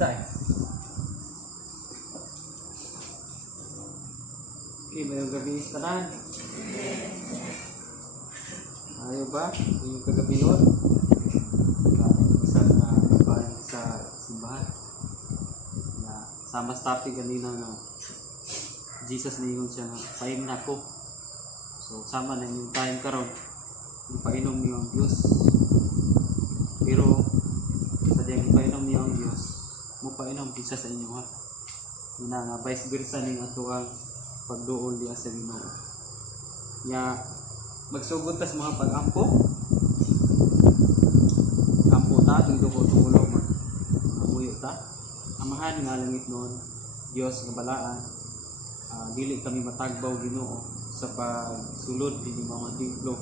Basta eh. Okay, mayroong gabi istanan. Ayaw ba? Yung kagabi nun. Isang kabahan sa simbahan. Na sama sa topic kanina na Jesus na yun siya na paim na ko. So sama na yung time karon. Ipainom niyo ang Diyos. Pero sa diyang ipainom niyo ang Diyos, mupainom isa sa inyo ha. Muna nga vice versa ning ato ang pagduol diya sa Ginoo. Ya magsugod tas mga pag-ampo. Ampo ta tung duko tumulo mamuyo ta. Amahan nga langit noon, Dios nga balaan. Dili kami matagbaw Ginoo sa pagsulod dinhi mga templo.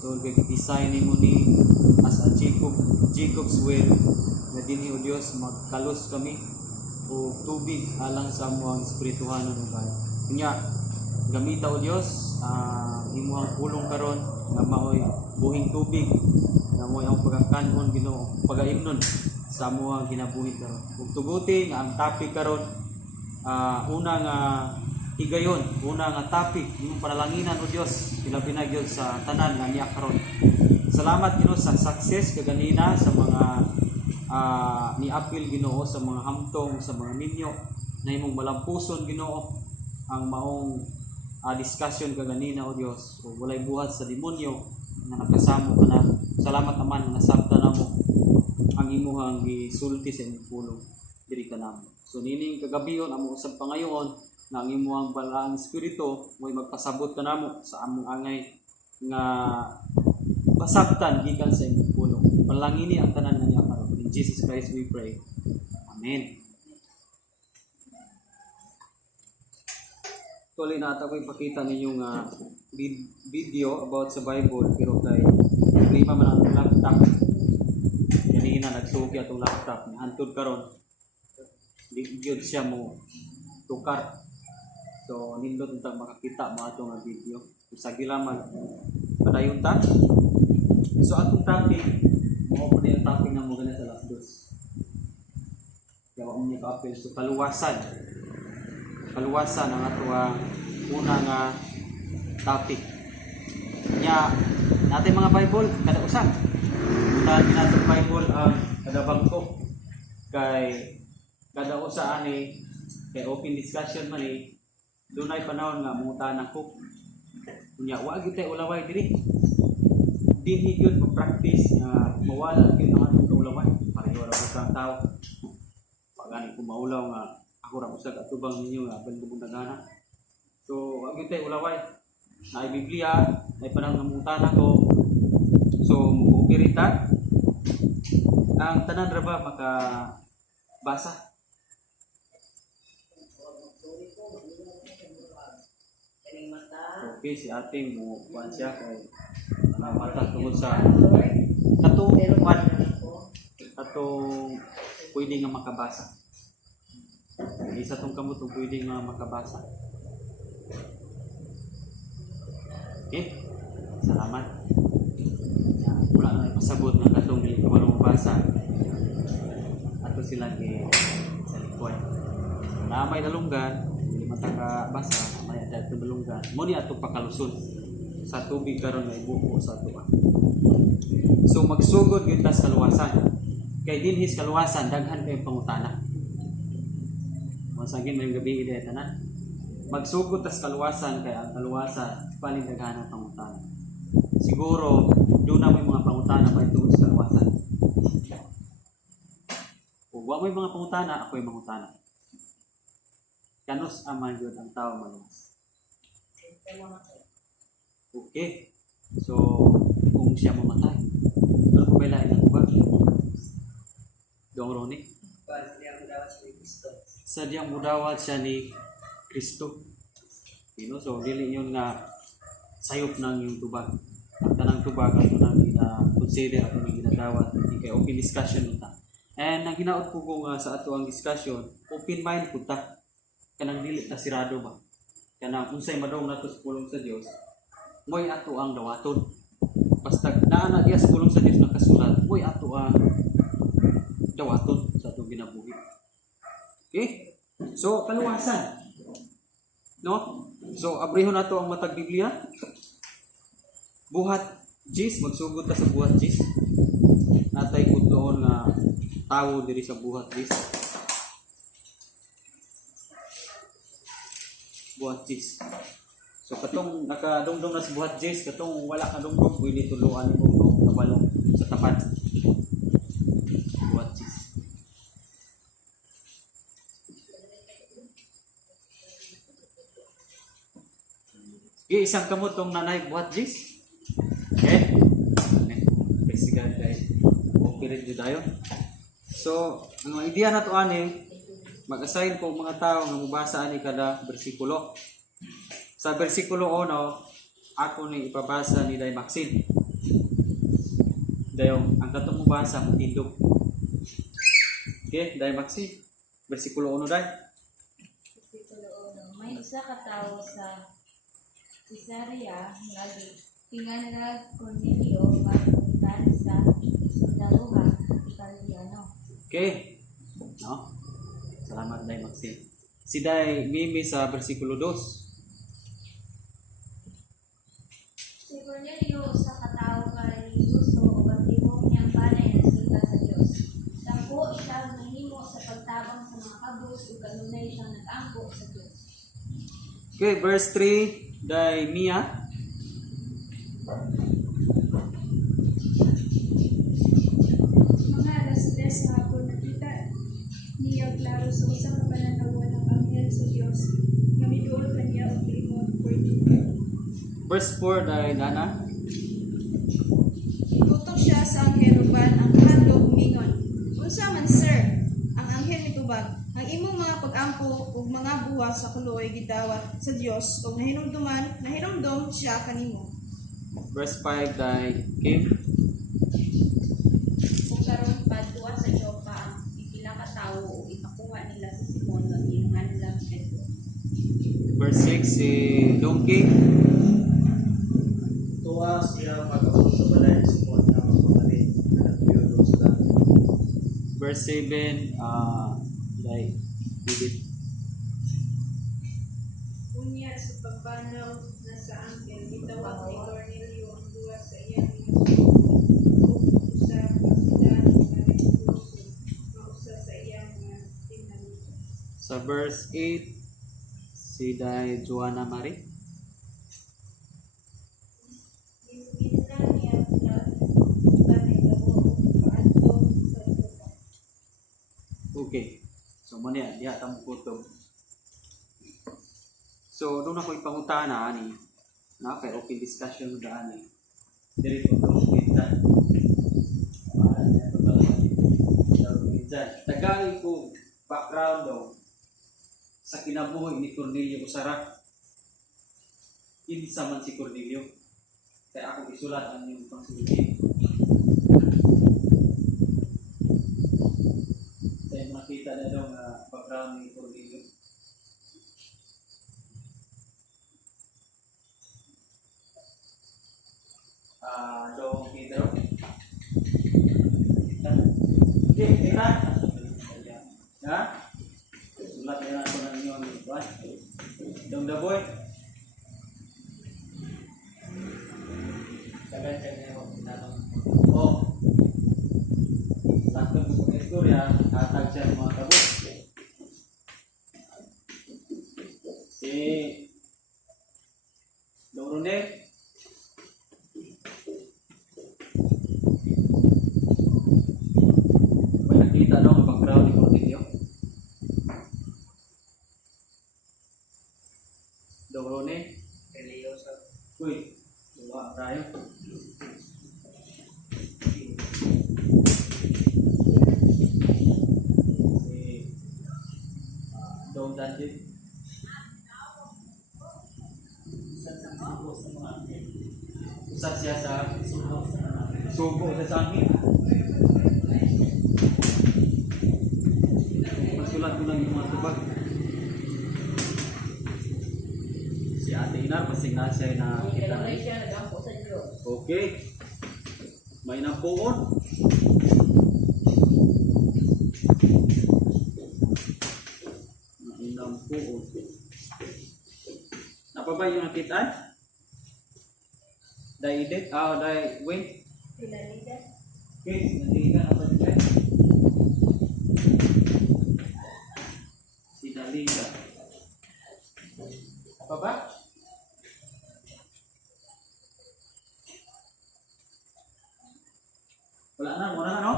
So kay design nimo ni as a Jacob's well na dinhi o Dios magkalos kami o tubig alang sa amuang espirituhanon ug bayan. Kunya gamita o Dios imuhang pulong karon nga maoy buhing tubig nga moy ang pagkakanhon Ginoo pagaimnon sa amuang ginabuhi karon. Ug tuguti nga ang topic karon una nga higayon, una nga topic yung panalanginan o Dios ilabi na gyud sa tanan nga niya karon. Salamat Ginoo sa success kaganina sa mga ni-appeal Ginoo sa mga hamtong sa mga ninyo na imong malampuson Ginoo ang maong discussion kaganina o Dios o walay buhat sa demonyo nga nakasamo ka na. Salamat naman nga sabta namo ang imuhang gisulti sa imong pulong diri kanamo. So nining kagabion amo usab pangayoon na ang imuhang balaang espiritu mo'y magpasabot kanamo sa among angay nga pasabtan gikan sa imong pulong. Palangini ang tanan nga niya karon. In Jesus Christ we pray. Amen. Tuloy na ata ko ipakita ninyo nga video about sa Bible pero kay problema man ang laptop. Kanina nagsugi atong laptop ni hantod karon. Di gyud siya mo tukar. So nindot untang makakita mo ato nga video. Sa gilaman padayon ta. So atong topic mo po yung topic na mo gana sa last dos. Kaya mo niya ka-appeal so kaluwasan ang ato una nga topic. Nya natin mga Bible kada usa. Dahil natin Bible ang kada bangko kay kada usa ani kay open discussion man dunay panahon nga mungutanan ko. Kunya wa gyud tay ulaway diri. Dinhi gyud mag-practice nga mawala gyud ang atong ulaway. Pareho ra sa tao. Pagani ko maulaw nga ako ra usag atubang ninyo nga balbog nagana. So wa gyud tay ulaway. Na Biblia ay panahon nga mungutanan ko. So muupirita ang tanan ra ba makabasa. Okay, si ating mo kuan siya kay mata tungod sa katong pwede nga makabasa. Isa tong kamot pwede nga makabasa. Okay? Salamat. Wala na ipasabot nga katong dili ka marunong mabasa. Ato sila sa likod. Na may dalunggan mataka basa may ada tubulungan mo ni ato pakalusod sa tubig karon nga ibuko sa ato. So magsugod gyud ta sa kaluwasan kay dinhi sa kaluwasan daghan kay pangutana. Masagin may gabi ide tanan magsugod ta sa kaluwasan kay ang kaluwasan paling daghan ang pangutana. Siguro doon na may mga pangutana pa tungod sa kaluwasan. Kung wa may mga pangutana ako'y mangutana. Kanus aman yun ang tao maluwas. Okay. So, kung siya mamatay, ano ko ba ilain ang ba? Dong Ronnie? Sadyang mudawat siya ni Kristo. So, dili yun nga sayop ng yung tubag. Ang tanang tubag ang tanang consider at may ginadawat. Okay, open discussion nita. And ang hinaot po kong sa ato ang discussion, open mind po ta. Kanang dili ta sirado ba kanang unsay madong nato sa pulong sa Dios moy ato ang dawaton basta naa na diya sa pulong sa Dios nakasulat moy ato ang dawaton sa atong ginabuhi. Okay? So, kaluwasan. No? So, abrihon na to ang matag Biblia. Buhat Jis, magsugod ta sa buhat Jis. Natay kutloon nga tawo diri sa buhat Jis. Buhat Jis. So, katong nakadungdong na sa buhat Jis, katong wala ka dungdong, pwede tuluan mo no, kabalong sa tapat. Buhat Jis. Okay, isang kamot tong nanay buhat Jis. Okay? Basigan guys. Okay rin dito tayo. So, ang idea na to ani, mag-assign ko mga tao nga mubasa ani kada bersikulo. Sa bersikulo 1, ako ni ipabasa ni Day Maxine. Dayong ang katong mubasa matindog. Okay, Day Maxine. Bersikulo 1 Day. Bersikulo 1. May isa ka tawo sa Cesarea nga tinganag Cornelio pagpuntan sa Sundaluha, Italiano. Okay. No? Salamat Day Maxine. Si Day Mimi sa bersikulo 2. Si Cornelio sa katawo kay Gusto o batibong niyang banay na sila sa Diyos. Dako siya nahimo sa pagtabang sa mga kabus ug kanunay siyang nag-angko sa Diyos. Okay, verse 3. Day Mia. Mga alas-tres sa hapon nakita niya klaro sa usa ka pananawan ng anghel sa Dios nga miduol kaniya og giingon Verse 4 Day Nana. Igutok siya sa anghel uban ang hadlok mingon. Unsa man sir? Ang anghel mitubag, ang imong mga pag-ampo ug mga buwas sa kuloy gidawat sa Dios ug nahinumdom siya kanimo. Verse 5 Day Kim. Kung karon padua sa Jopa ang pipila ka tawo ug ipakuha nila si Simon nga giingan nila Pedro. Verse 6 si Donkey. Tuwa siya mag-abot sa balay ni Simon na magpamalit na nagpiyodon sa dami. Verse 7 Day David. Unya sa pagbanaw na sa anghel gitawag ni Cornelio ang buwas sa iyang mga sugo ug usa ka sila nga religyoso nga usa sa iyang mga sinalita. Sa verse 8 si Day Joanna Marie. Ginugitan niya sila sa nagdamo ug paadto sa Jopa. Okay. So muna yan, diha tamo kutob. So doon ako ipangutana ani. Na kay open discussion da ani. Diri ko to kita. Tagali ko background daw sa kinabuhi ni Cornelio Usara. Kinsa man si Cornelio. Kaya ako isulat ang iyong pangsulti. Saya makita na daw nga background ni Cornelio. Dong Pedro. Okay, kita. Ha? Sulat na ako ng inyo ang ikuan. Dong Daboy. Tagan-tagan niya ako. Oh. Sakto mo sa istorya, tatag siya ng mga kabut. Si Dong Ronel. May nakita daw ang background ni Cornelio. Dong Ronel. Religyoso. Uy, luwa tayo. Dong Danjit. Usap siya sa subo sa sangit. Pagsulat ko lang yung mga tubag. Si Ate Inar, masing na siya na kita na. Siya nag-angko sa Diyos. Okay. May napuon. puon. Napabay yung nakitaan? Dahil edit? Dahil wait. Sila ligat. Okay, sinaligan ako dito. Sinaligan. Apa ba? Wala na, muna na, no?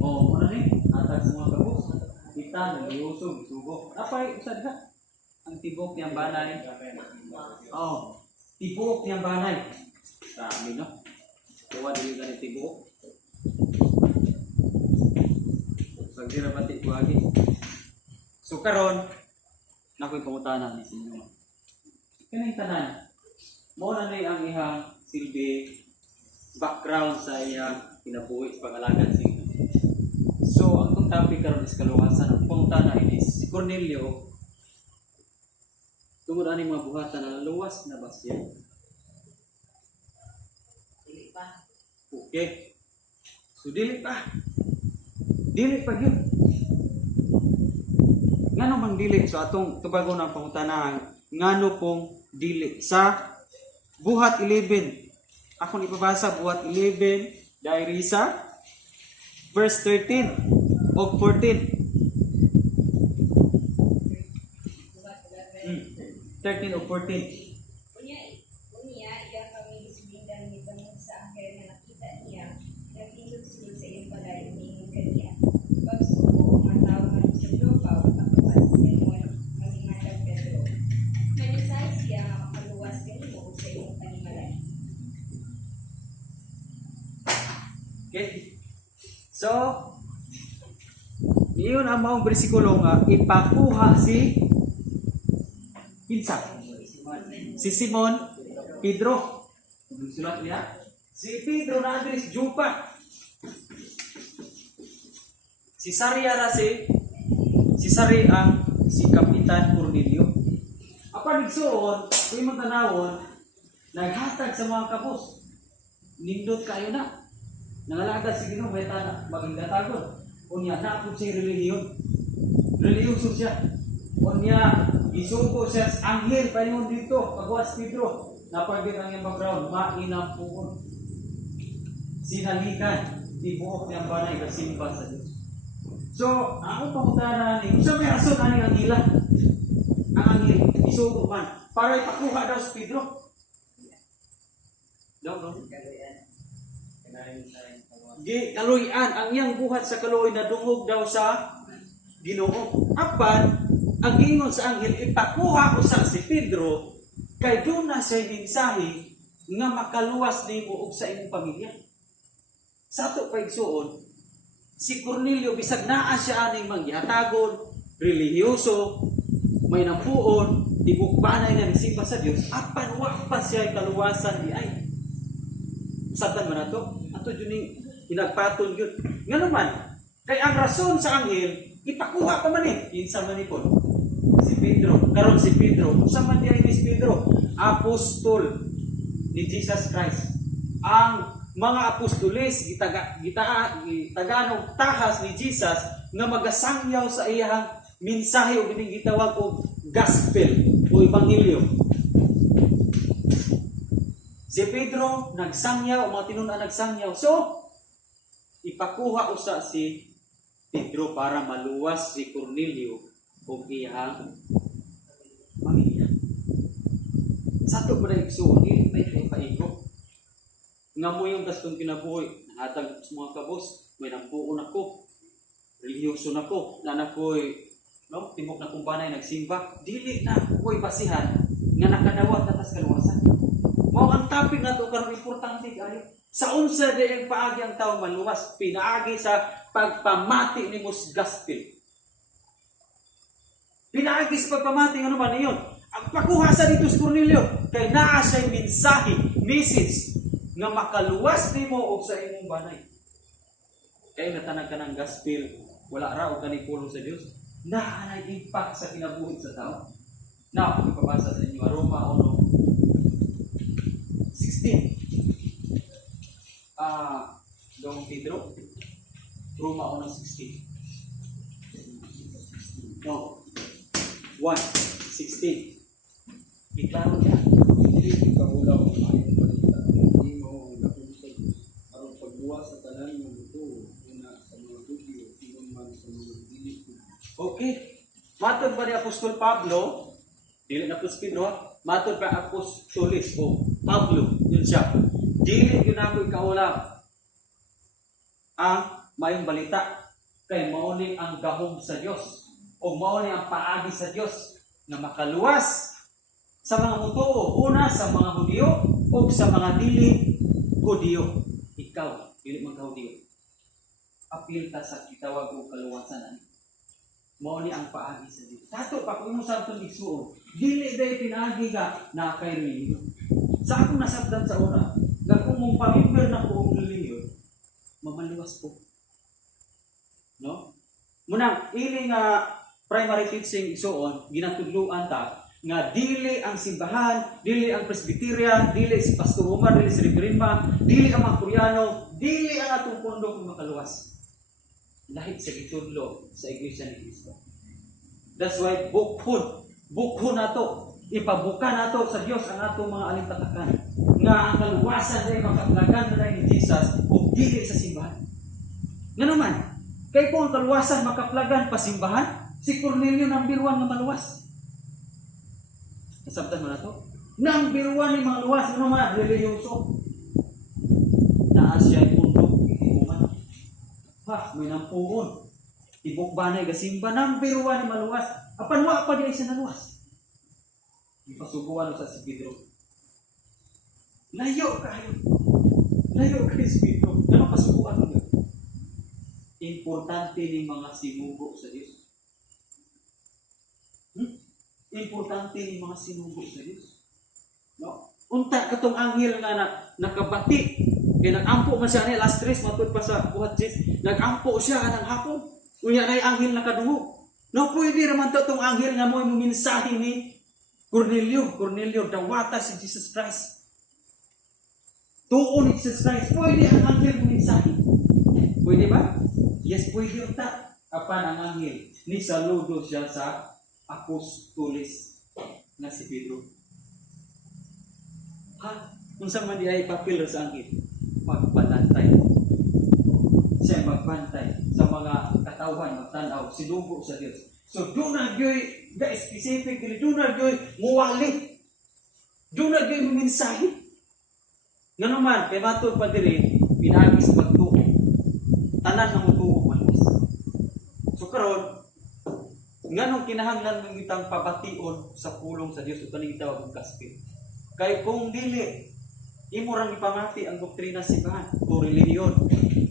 Oo, muna ni. Atag sa mga kabus. Kita, nag-iusog, subo. Apa, isa diha? Ang tibok niyang banay. Oo, tibok niyang banay. Dami, no? Kuha dili ganit tibok. Pagdira pati ko lagi. So karon nakoy pangutana ni sinyo. Kanang tanan. Mao na ni ang ihang silbi background sa iyang kinabuhi sa pag-alagad sa inyo. So ang tong topic karon is kaluwasan. Ang pangutana ini si Cornelio tungod ani mga buhatan na luwas na ba siya? Dili pa. Okay. So dili pa. Dili pa gyud. Ngano mang dili so atong tubagon ang pangutanahan ngano pong dili sa buhat 11. Ako ni ipabasa buhat 11 diary sa verse 13 o 14. 13 o 14. Unya, iya kami disibindan ni tungod sa anghel nga nakita niya, nagtindog sulod sa iyong balay, umingon kaniya. Pagsuko, mataw nga sa lupaw, kapuas si Simon, magingatan Pedro. Manisay siya nga makaluwas kanimo sa iyong panimalay. Okay. So, iyon ang maong bersikulo nga ipakuha si Kinsa? Si Simon Pedro. Sulat niya. Si Pedro na address Jupa. Si Saria ra si Sari ang si Kapitan Cornelio. Apa nigsuon, kung imong tanawon, naghatag sa mga kapos. Nindot kayo na. Nangalagad si Ginoo may tana maging gatagon. Unya na pud siya relihiyon. Relihiyoso siya. Unya isuko siya sa anghel paningon dito pagwas Pedro. Napagit ang iyang background, mainam puon. Sinalikan, tibuok niyang banay kasimba sa Diyos. So, ako pangutana ni, kung sa may rason aning anghila, ang anghel, isuko man, para ipakuha daw si Pedro. Daw. Kaluyan, ang iyang buhat sa kaluoy na dungog daw sa Ginoo. Apan, ang gingon sa anghel, ipakuha ko sa si Pedro, kay doon na siya mensahe nga makaluwas nimo og sa imong pamilya. Sa ato paigsuon, si Cornelio bisag naa siya aning manggihatagon, relihiyoso, may nampuon, tibok banay nga nagsimba sa Dios, apan wa pa siya kaluwasan di ay. Satan man ato, ato jud hinagpaton gyud. Ngano man, kay ang rason sa anghel ipakuha pa man kinsa man ipon. Si Pedro, karon si Pedro, unsa man diay ni Pedro? Apostol ni Jesus Christ. Ang mga apostoles gitaganong tahas ni Jesus nga magasangyaw sa iyang mensahe o gining gitawag og gospel o ebanghelyo. Si Pedro nagsangyaw, mga tinun-an nagsangyaw. So, ipakuha usa si Pedro para maluwas si Cornelio o iyang pamilya. Sa ito pa na igsuon, may paigo. Nga mo yung gastong kinabuhi, nahatag sa mga kabos, may nampuon ako, relihiyoso na ko, na nako'y, no, tibok na kumpanay, nagsimba, dili na ako'y basihan, nga nakadawat atas kaluwasan. Mao ang topic na ito, karong importante kayo. Sa unsa di ang paagi ang tao maluwas, pinaagi sa pagpamati ni Mus Gospel. Pinaagi sa pagpamati, ano ba niyon? Ang pakuha sa dito sa Cornelio, kay naa siya'y mensahe, message, nga makaluwas ni mo o sa imong banay. Kaya natanag ka ng gospel, wala ra o kanipulo sa Diyos, naanay impact sa kinabuhi sa tao. Now, ipabasa sa inyo, Roma 1:16. Dong Pedro, Roma 1:16. No. 1:16. Iklaro niya. Dili ikaulaw ang maayong balita. Hindi mo ang dakong sa Diyos. Aron pagbuwa sa tanan ng buto, una sa mga Hudyo, iyon man sa mga dili. Okay. Matod ba ni Apostol Pablo? Dili na Apostol Pedro. Matod pa Apostolis o Pablo. Yun siya. Dili yun ako ikaulaw ang mayong balita kay mauni ang gahom sa Dios o mauni ang paagi sa Dios na makaluwas sa mga mutuo, una sa mga Hudyo o sa mga dili Hudyo. Ikaw, dili man ka Hudyo. Apil ta sa kitawag o kaluwasan ani. Mauni ang paagi sa Dios. Tato pa kung mo sa itong igsuon, dili day pinaagi ka na kay reliyon. Sa akong nasabdan sa una, na kung mong pamimber na po ang reliyon, mamaluwas po. No? Munang, ili nga primary teaching igsuon, ginatudluan ta, nga dili ang simbahan, dili ang presbyterian, dili si Pastor Omar, dili si Reverend, dili ang mga Koreano, dili ang atong pundo kung makaluwas. Lahit sa gitudlo sa Iglesia ni Cristo. That's why bukhon nato, ipabuka nato sa Dios ang atong mga alimpatakan. Nga ang kaluwasan ay makaplagan na ni Jesus o dili sa simbahan. Nga naman, kay kung ang kaluwasan makaplagan pa simbahan, si Cornelio number 1 nga maluwas. Nasabtan mo na to? Number 1 ni mga luwas, ano man, religyoso. Naas siya yung mundo, itibuman. Ha, may nampuon. Tibok banay, gasimba, number 1 ni maluwas. Apan wa pa di sa naluwas. Ipasuguan sa si Pedro. Layo kayo. Layo kayo si Pedro. Ano pasuguan mo yun? Importante ni mga sinugo sa Diyos. Importante ni mga sinugo sa Diyos. No? Unta katong anghel nga nakabati. Kaya nag-ampo man siya, last stress, matod pa sa buhat Diyos. Nag-ampo siya ng hapon. Unya na yung anghel nakadungo. No, pwede naman ito itong anghel nga mo yung mensahe ni Cornelio. Cornelio, dawata si Jesus Christ. Tuon ni Jesus Christ. Pwede ang anghel yung mensahe. Pwede ba? Yes, pwede yung apan ang anghel. Ni saludo siya sa Apostolis na si Pedro. Ha? Kung saan man di ay papil sa anghel? Magpanantay. Siya magbantay sa mga katawan, magtanaw, sinugo sa Diyos. So, doon na gyoy, specific, doon na gyoy, muwali. Doon na gyoy mensahe. Nga naman, kay matod pa diri, pinagis pagtuo. Tanan na mutuo manos. So, karon, nga nung kinahanglan ng itang pabation sa pulong sa Diyos, ito nang itawag ng gospel. Kaya kung dili, imurang ipamati ang doktrina simbahan o reliyon.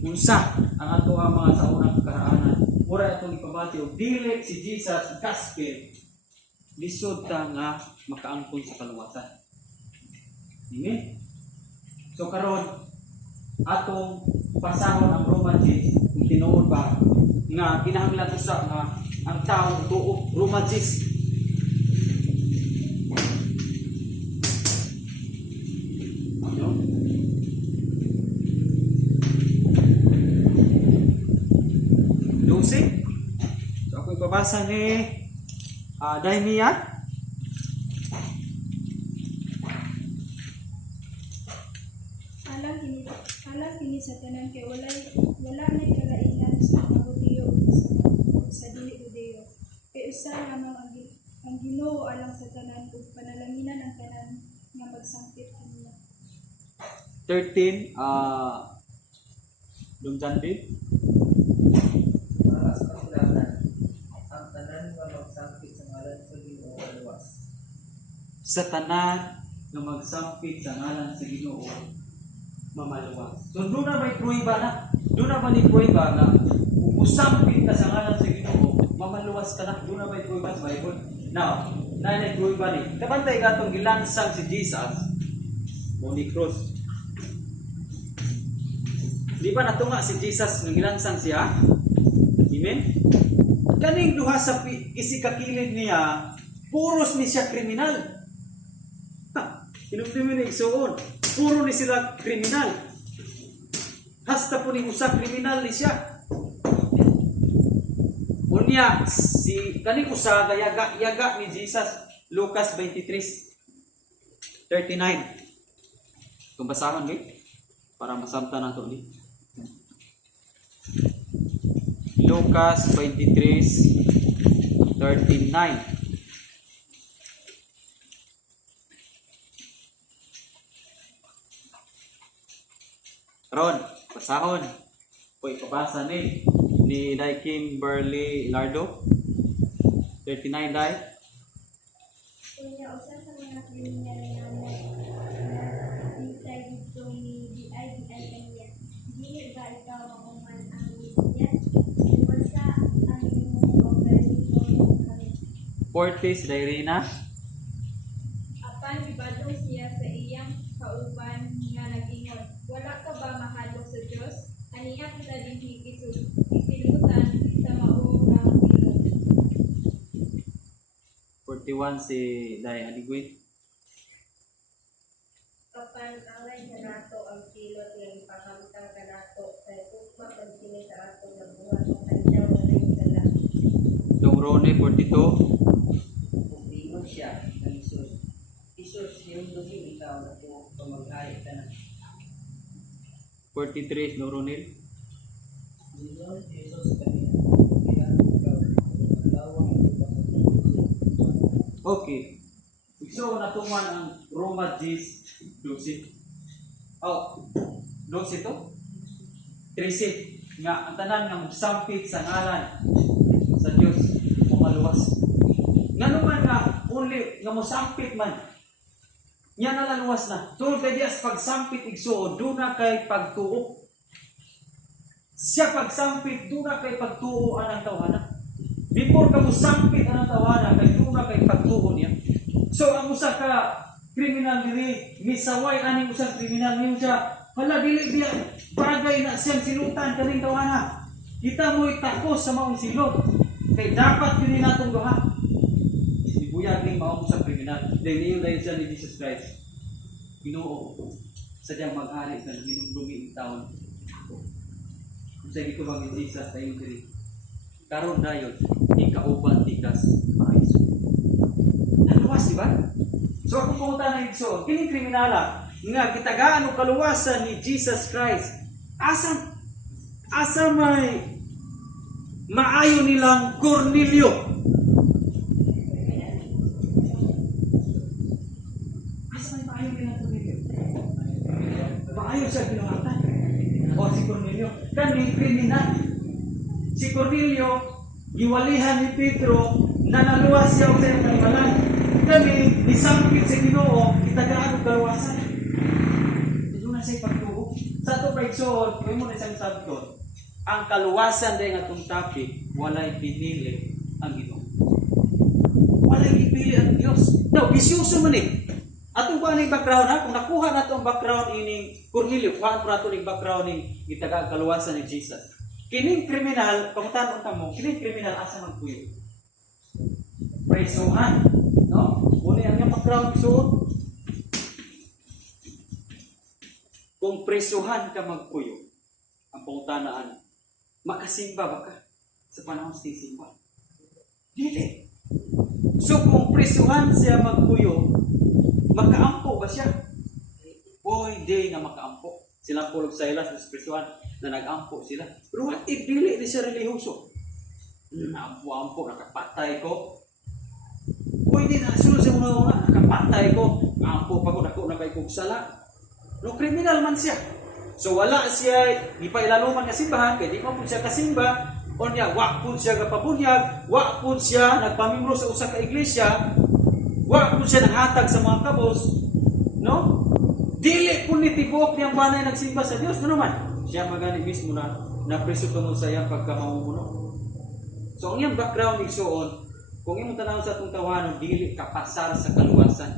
Unsa ang ato ang mga sa unang karaanan. Mura itong ipamati o dili si Jesus gospel. Lisod ta nga makaangkon sa kaluwasan. Amen? So karon atong pasahon ang Roman 6 kung tinuod ba nga kinahanglan usa nga ang tao tuo Roman 6. So ako ibabasa ni Daimia. Alam kini sa tanan kay wala nay kalainan sa mga Hudyo sa dili Hudyo. Kay usa lamang ang Ginoo alang sa tanan ug panalanginan ang tanan nga magsangkit kaniya. 13 Dumjandi. Para sa kasulatan, ang tanan nga magsangkit sa ngalan sa Ginoo maluwas. Sa tanan nga magsampit sa ngalan sa Ginoo mamaluwas. So doon na may pruiba na. Doon na ba ni pruiba na kung usampit ka sa ngalan sa Ginoo mamaluwas ka na. Doon na may pruiba sa Bible. Now, na pruiba ni. Kabantay ka itong gilansang si Jesus mo ni cross. Di ba natunga si Jesus ng gilansang siya? Amen? Kaning duha sa isikakilid niya, puros ni siya kriminal. Inumdumi ni isuon. Puro ni sila kriminal. Hasta po ni usa kriminal ni siya. Unya si kani usa ka yaga ni Jesus, Lucas 23:39. Kung basahan ni para masamta nato ni. Lucas 23:39. Ron, pasahon. Uy, pabasa ni Dai Kimberly Lardo. 39 Dai. Kuya, usa sa mga kriminal na nagtitay dito ni DI kanya. Dili ba ikaw makuman ang Mesias? Basta ang imong operasyon kami. Fortis Dai Rina. Apan gibadong siya sa iyang kauban nga nag-ingon, wala ka ba mahalo sa Dios? Aniya kita dinhi isilutan sa mao nga masilot. 41 si Dai Adigwit. Kapan angay sa nato ang silot nga ipakamtang ka nato kay ugma pag kini sa ato nga buhat ang kanyaw nga nagsala. Dong Rone 42. Ingon siya ng Isus. Isus, hinundugin ikaw na po pamaghay ka na. 43 Dong Ronel. Ingon Isus kanina. Kaya ikaw, lawang ito pa sa Okay. So natuman ang Roma 10:12. Oh, 12 to? 13 nga ang tanan nga magsampit sa ngalan sa Dios o maluwas. Ngano man nga only nga mosampit man. Nya nalaluwas na. Tungod kay Dios pagsampit igsuon duna kay pagtuo. Siya pagsampit duna kay pagtuo anang tawhana. Before ka mosampit anang tawhana kay duna kay pagtuo niya. So ang usa ka kriminal diri misaway aning usang kriminal niyo siya. Hala dili dia bagay na siyang silutan kaning tawhana. Kita mo'y takos sa maong silot. Kay dapat yun natong duha. Ibuyag ning maong usang kriminal. Dahil niyo siya ni Jesus Christ. Ginoo sa diyang mag-ari sa ginundumi ang taon. Kung sa ito bang Jesus tayo diri. Karon dayon ikauban tikas paraiso. Naluwas, di ba? So ako pumunta na igsoon, kining kriminala nga gitagaan og kaluwasan ni Jesus Christ. Asa may maayo nilang Cornelio. Asa may maayo nilang Cornelio? Maayo sa ginawatan. O si Cornelio, kani kriminal. Si Cornelio, giwalihan ni Pedro na naluwas siya sa iyong kalimalan. Kami, nisampit sa Ginoo, itagaan ang kaluwasan. Ito na siya pagtuho. Sa ito pa igsoon, may mo na isang sabton, ang kaluwasan dahil nga itong topic, walay pinili ang Ginoo. Walay pinili ang Diyos. Now, bisyuso man eh. Atong kuha ng background ha, kung nakuha na itong background ining Cornelio, kuha na ito ng background ng itagaan ang kaluwasan ni Jesus. Kining kriminal, pamutan mo, kining kriminal asa magpuyo. Presuhan. No? Muna ang yung background suot. Kung presuhan ka magpuyo, ang pangutanaan, makasimba ba ka sa panahon sa simba? Dili. So kung presuhan siya magpuyo, makaampo ba siya? O hindi nga makaampo. Silang pulog sa ilas, sa presuhan, na nag-ampo sila. Pero what if dili ni siya relihiyoso? Ampo, nakapatay ko. Pwede na, sunod sa una, nakapatay ko. Ampo pa ko, nako na kay kong sala. No, kriminal man siya. So wala siya, di pa ilaluman nga simbahan, kaya di pa po siya kasimba. O niya, wak po siya kapabunyag, wak po siya nagpamimro sa usa ka iglesia, wak po siya nanghatag sa mga kabos. No? Dili po ni tibuok niyang banay nagsimba sa Diyos. Ano naman? Siya magani mismo na napreso tungod sa iyang pagkamamumuno. So ang iyang background igsuon, kung imong tanaw sa itong tawanon, dili kapasar sa kaluwasan.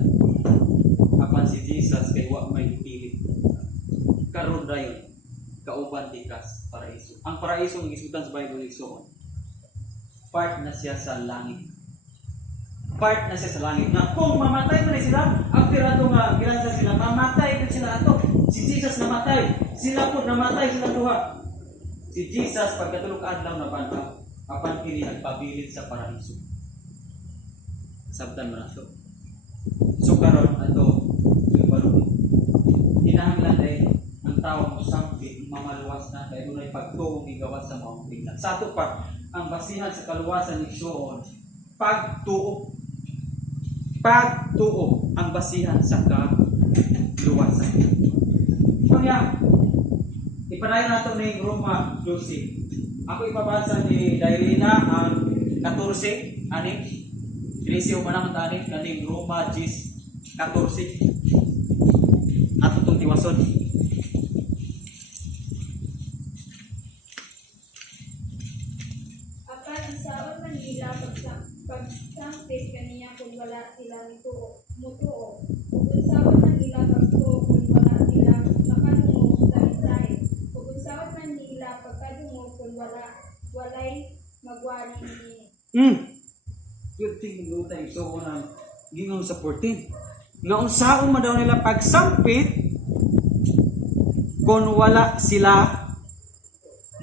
Apan si Jesus kay wa may dili. Karon dayon kauban tikas paraiso. Ang paraiso ng isutan sa Bible igsuon. Part na siya sa langit. Part na siya sa langit. Na kung mamatay man sila, after ato nga gilansa sila, mamatay din sila ato. Si Jesus namatay. Sila po namatay sila duha. Si Jesus pagkatulog adlaw na bantaw, apan kini nagpabilin sa paraiso. Sabtan mo na to. So karon ato sumbalon. Kinahanglan ay ang tao sampi mamaluwas na kay dunay pagtuo gigawas sa maong tingnan. Sa ato pa ang basihan sa kaluwasan ni Igsoon pagtuo. Pagtuo ang basihan sa kaluwasan. Kanya ipadayon nato ni Roma 12. Ako ipabasa ni Dairina ang 14 ani Iliseo manang tani kaning Roma 10 14 ato tong tiwason. Apan isaon man nila pagsampit kaniya kung wala sila mutuo. Kung isaon man nila pagtuo kung wala sila makadungog sa mensahe. Kung isaon man nila pagkadungog kung walay magwali ni. Good thing mo tayo so unang gingon sa 14. Nga unsaon man daw nila pagsampit kung wala sila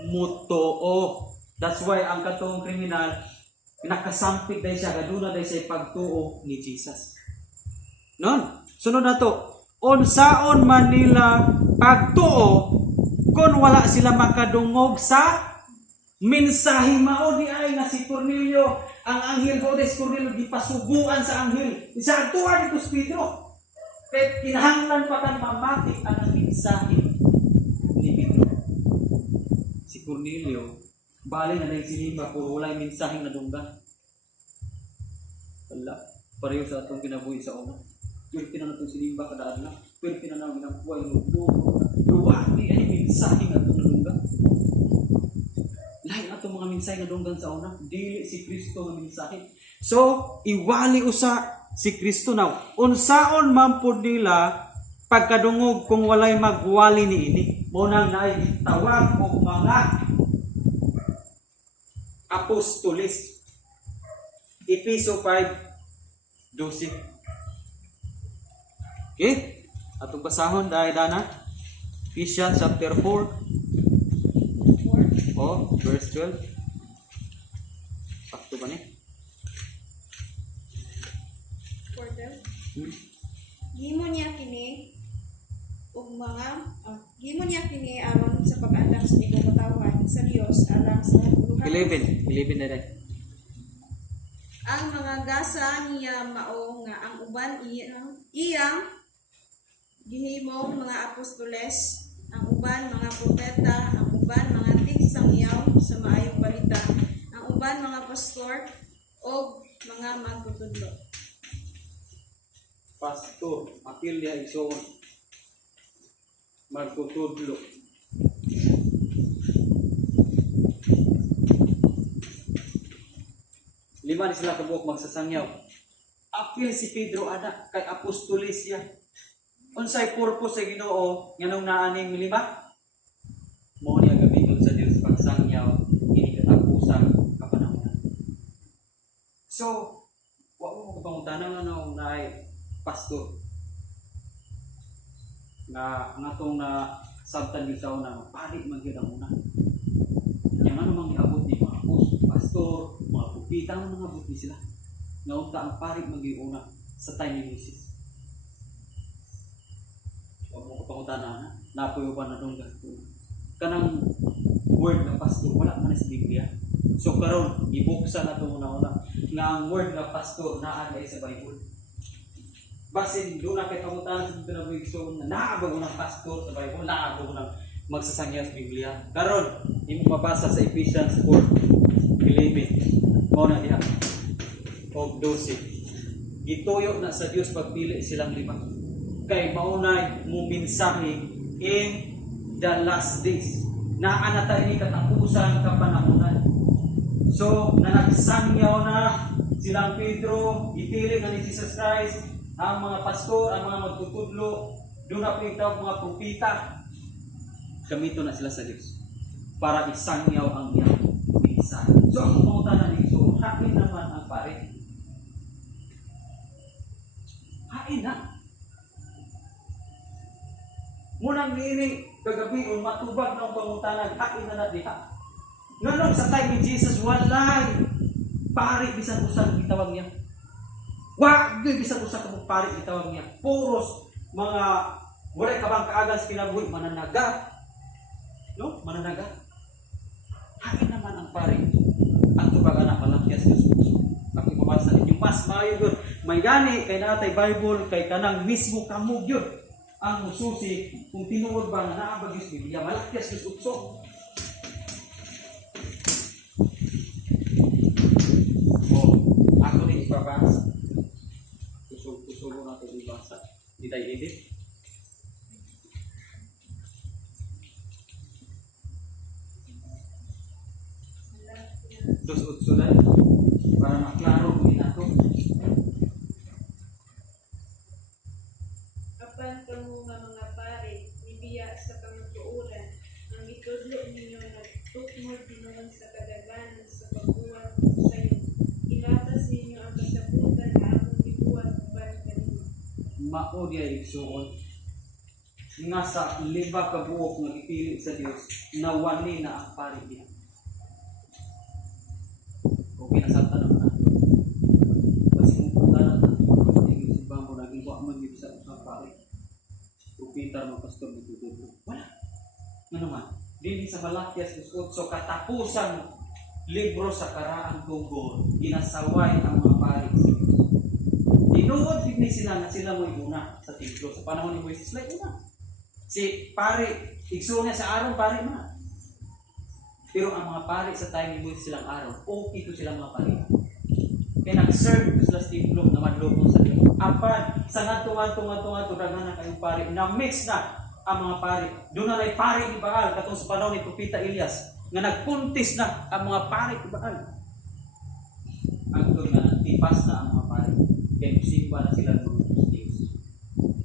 mutuo. That's why ang katong kriminal nakasampit dahil siya kaduna dahil siya pagtuo ni Jesus. Non, sunod na to. Unsaon man nila pagtuo kung wala sila makadungog sa mensahe mao di ay nga si Cornelio ang anghel ko des Cornelio gipasuguan sa anghel. Isa tuwa ni Pedro. Kaya kinahanglan pa kan mamatik ang mensahe ni Pedro. Si Cornelio bali na dahil sinimba puro walay mensaheng nadunggan. Wala. Pareho sa atong kinabuhi sa una. Pwede na itong sinimba kadaan na. Pwede na namin ang buhay luwa. Di ay mensaheng atong nadunggan. Lain atong mga mensaheng nadunggan sa una. Dili si Kristo ng mensahe. So, iwali usa si Kristo now. Unsaon man pud nila pagkadungog kung walay magwali niini. Munang naay tawag og mga apostoles. Efeso 5:12. Okay? Atong basahon dahil dana. Ephesians chapter 4. Oh, verse 12. Pakto ba ni? Gimo niya kini aron sa pag-andam sa ikatawan sa Dios alang sa katuluhan. 11 na rin. Ang mga gasa niya mao nga ang uban iyang gihimong mga apostoles, ang uban mga propeta, ang uban mga tigsangyaw sa maayong balita, ang uban mga pastor o mga magtutudlo. Pastor, apil niya Igsoon. Magtutudlo. Lima ni sila kabuok magsasangyaw. Apil si Pedro anak kay apostoles siya. Unsay purpose sa Ginoo nganong naaning lima? Mo niya gamiton sa Dios pagsangyaw ini katapusan kapanahonan. So, wa mo ko pangutanan ano naay pastor nga ngatong na sabtan gyud sa una palit man gyud ang una. Yang ano mang giabot ni mga pastor, mga propeta mga abot ni sila. Nga unta ang palit man gyud una sa time ni Jesus. Wa mo ko pangutanan na puyo pa na dunggan. Kanang word ng pastor wala man sa Biblia. So karon gibuksan na to una nga ang word ng pastor naa sa Bible. Basin doon na kay kamutan sa pinabuhi so naabog ng pastor sa Bible, naabog ng magsasangya sa Biblia. Karon imo mabasa sa Ephesians 4:11. Mao na diha. Og 12. Gituyo na sa Dios pagpili silang lima. Kay maunay mo mensahe in the last days. Naa na tayo ni katapusan kapanahonan. So, nanagsangyaw na silang Pedro, ipili na ni Jesus Christ, ang mga pastor, ang mga magtutudlo, doon na pinitawag mga propeta. Gamito na sila sa Diyos para isangyaw ang iyang mensahe. So, ang pangutanan ni so, hain naman ang pare. Hain na. Munang niining kagabi o matubag ng pangutanan, hain na diha. Nganong sa time ni Jesus, walay pare bisan usang itawag niya. Wa gyud bisag usa ka mong pari gitawag niya. Puros mga wala ka bang kaagal sa kinabuhi mananaga. No? Mananaga. Hain naman ang pari. Ang tubag anak malakyas sa suso. Ako mabasa ninyo mas maayo yun. May gani kay natay Bible kay kanang mismo kamog yun. Ang mususi kung tinuod ba na naabag yung Biblia malakyas sa suso. Ako din ibabasa. Tusog-tusugo natin ibasa. Hindi tayo edit. Tusog-sulan. Para maklaro ko nato. Apan kamo nga mga pare, nibiya sa kamatuoran, ang itudlo ninyo nagtukmod dinuman sa kadaganan sa pagbuhat sayo. Ilatas ninyo ang kasabutan na akong gibuhat uban kanimo. Mao diay igsuon. Nga sa liba ka buok nga gipili sa Dios nawali na ang pari niya. Okay na sabta naman nato. Kasi kung punta na yung simbang mo naging wak man dito sa usang pari. Kung Peter mo pastor dito dito. Wala. Nga naman. Dili sa Malakias 18 katapusan libro sa karaang tungkol ginasaway ang mga pari sa Diyos. Tinuod din sila na sila mo una sa templo sa panahon ni Moises like una. Si pari igsuon niya sa araw pari na. Pero ang mga pari sa time ni Moises silang araw, okay to silang mga pari. Kaya nag-serve sila sa templo na madlokon sa Diyos. Apan sa ngadto daghan na kayong pari na mix na ang mga pari. Doon na pari ni Baal katong sa panahon ni Propeta Elias nga nagpuntis na ang mga pari ni Baal. Ang doon nga nagtipas na ang mga pari. Kaya musimba na sila doon sa Diyos.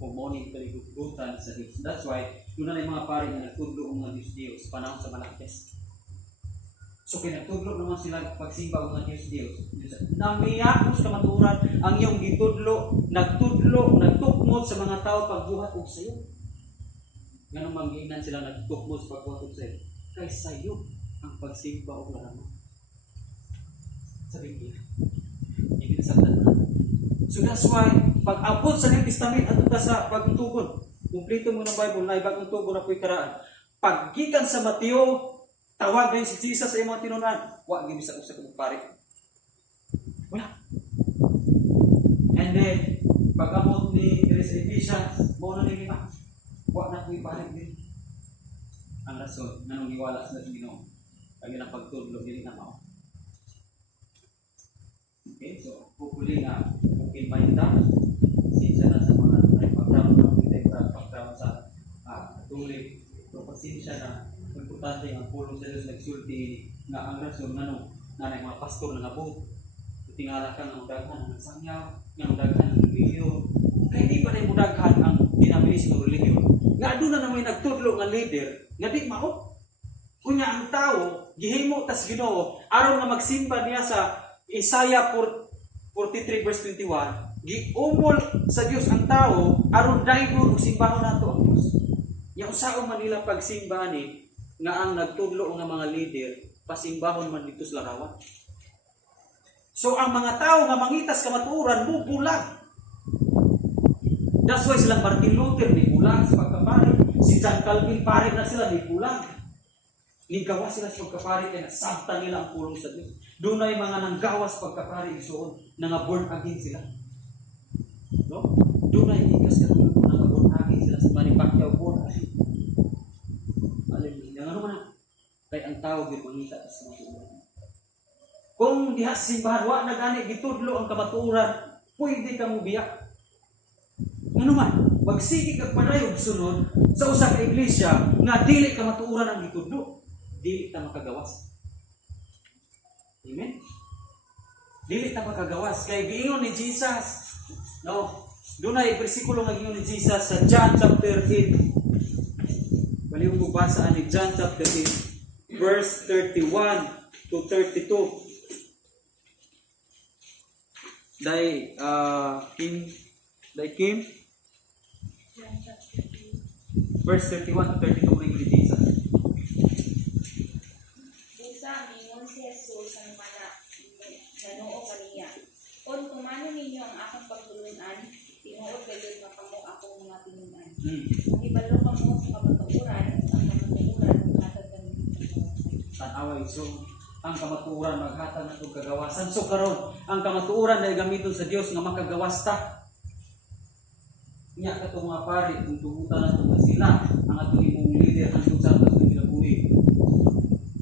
Pumoni paligugutan sa Diyos. That's why doon na mga pari na nagtudlo ang mga Diyos sa panahon sa Malakias. So kinatudlo naman sila pagsimba ang mga Diyos. Namiyakos kamaturan ang iyong gitudlo, nagtukmod sa mga tao pagbuhat og sayo. Ganun mangginan sila nagtukmod sa pagbuhat og sayo. Kay sayo ang pagsimba og laraman. Sa Biblia. Hindi sa tanan. So that's why pag-abot sa New Testament at sa pagtugon, kumplito mo ng Bible na ibang tugon na puy karaan. Paggikan sa Mateo tawag din si Jesus sa imong tinunan. Wa gyud bisa usa ka pari. Wala. And then pag-amot ni Ephesians, mo na ni lima. Wa na kuy pari din. Ang rason nanong giwala sa Ginoo. Kaya na pagtudlo dili na mao. Okay, so hopefully na okay mainda. Sinsya na sa mga background sa tuloy. So pasensya na importante ang pulong sa Diyos nagsulti nga ang rason nga na mga pastor na nabot. Tingala ka ng daghan ng sangyaw, ng daghan ng religiyon. Kaya di pa rin mudaghan ang dinabilis ng religiyon. Nga doon na naman nagtudlo ng leader, nga di mao. Kunya ang tao, gihimo tas Ginoo, aron nga magsimba niya sa Isaiah 43 verse 21, giumol sa Diyos ang tao, aron daygon og simbahon nato ang Diyos. Yung sao man nila pagsimba ni nga ang nagtudlo nga mga leader pasimbahon man dito sa larawan. So ang mga tao nga mangitas kamatuoran bubulag. That's why silang Martin Luther ni bulag sa pagkapari. Si John Calvin pare na sila ni bulag. Nigawa sila sa pagkapari kaya nasabta nila ang pulong sa Diyos. Doon ay mga nanggawas pagkapari isuon nga born again sila. No? Doon ay ikas ka nga born again sila sa Manny Pacquiao born again. Ano man kay ang tao gyud mangita sa kamatuoran. Kung diha simbahan wa na gani gitudlo ang kamatuoran, pwede ka mo biyak. Ano man, magsigi kag panayog sunod sa usa ka iglesia nga dili ka matuoran ang gitudlo, dili ta makagawas. Amen. Dili ta makagawas kay giingon ni Jesus. No, dunay bersikulo nga giingon ni Jesus sa John chapter 8. Baliw mo basa ni John chapter 8 verse 31 to 32. Dai Kim verse 31 to 32 ni Jesus. Busa mingon si Jesus ang mana nanoo kaniya. Kung kumano ninyo ang akong Ibalo ka mo sa kamatuuran, ang kamatuuran, hatag ka ng Tanaway, so ang kamatuoran maghatag na itong kagawasan. So karon ang kamatuoran dahil gamiton sa Dios nga makagawas ta. Nya ka itong mga pari, kung tugutan na itong sila, ang atong imong leader, ang itong sa atas ng pinabuhi.